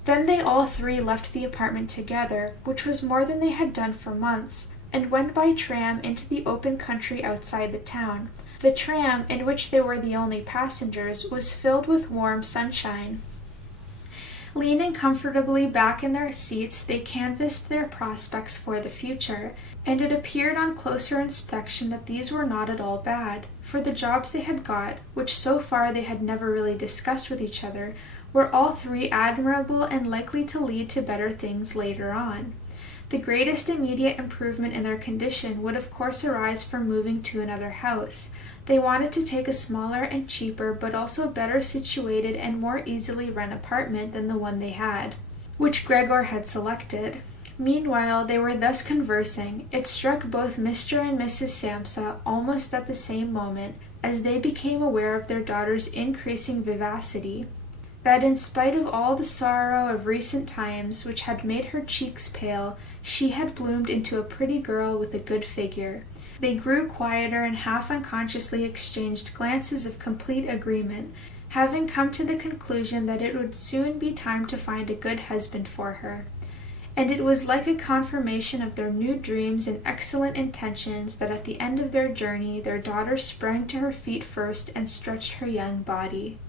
Then they all three left the apartment together, which was more than they had done for months, and went by tram into the open country outside the town. The tram, in which they were the only passengers, was filled with warm sunshine. Leaning comfortably back in their seats, they canvassed their prospects for the future, and it appeared on closer inspection that these were not at all bad, for the jobs they had got, which so far they had never really discussed with each other, were all three admirable and likely to lead to better things later on. The greatest immediate improvement in their condition would of course arise from moving to another house. They wanted to take a smaller and cheaper, but also better situated and more easily run apartment than the one they had, which Gregor had selected. Meanwhile they were thus conversing. It struck both Mr. and Mrs. Samsa almost at the same moment, as they became aware of their daughter's increasing vivacity, that in spite of all the sorrow of recent times which had made her cheeks pale, she had bloomed into a pretty girl with a good figure. They grew quieter and half unconsciously exchanged glances of complete agreement, having come to the conclusion that it would soon be time to find a good husband for her. And it was like a confirmation of their new dreams and excellent intentions that at the end of their journey their daughter sprang to her feet first and stretched her young body.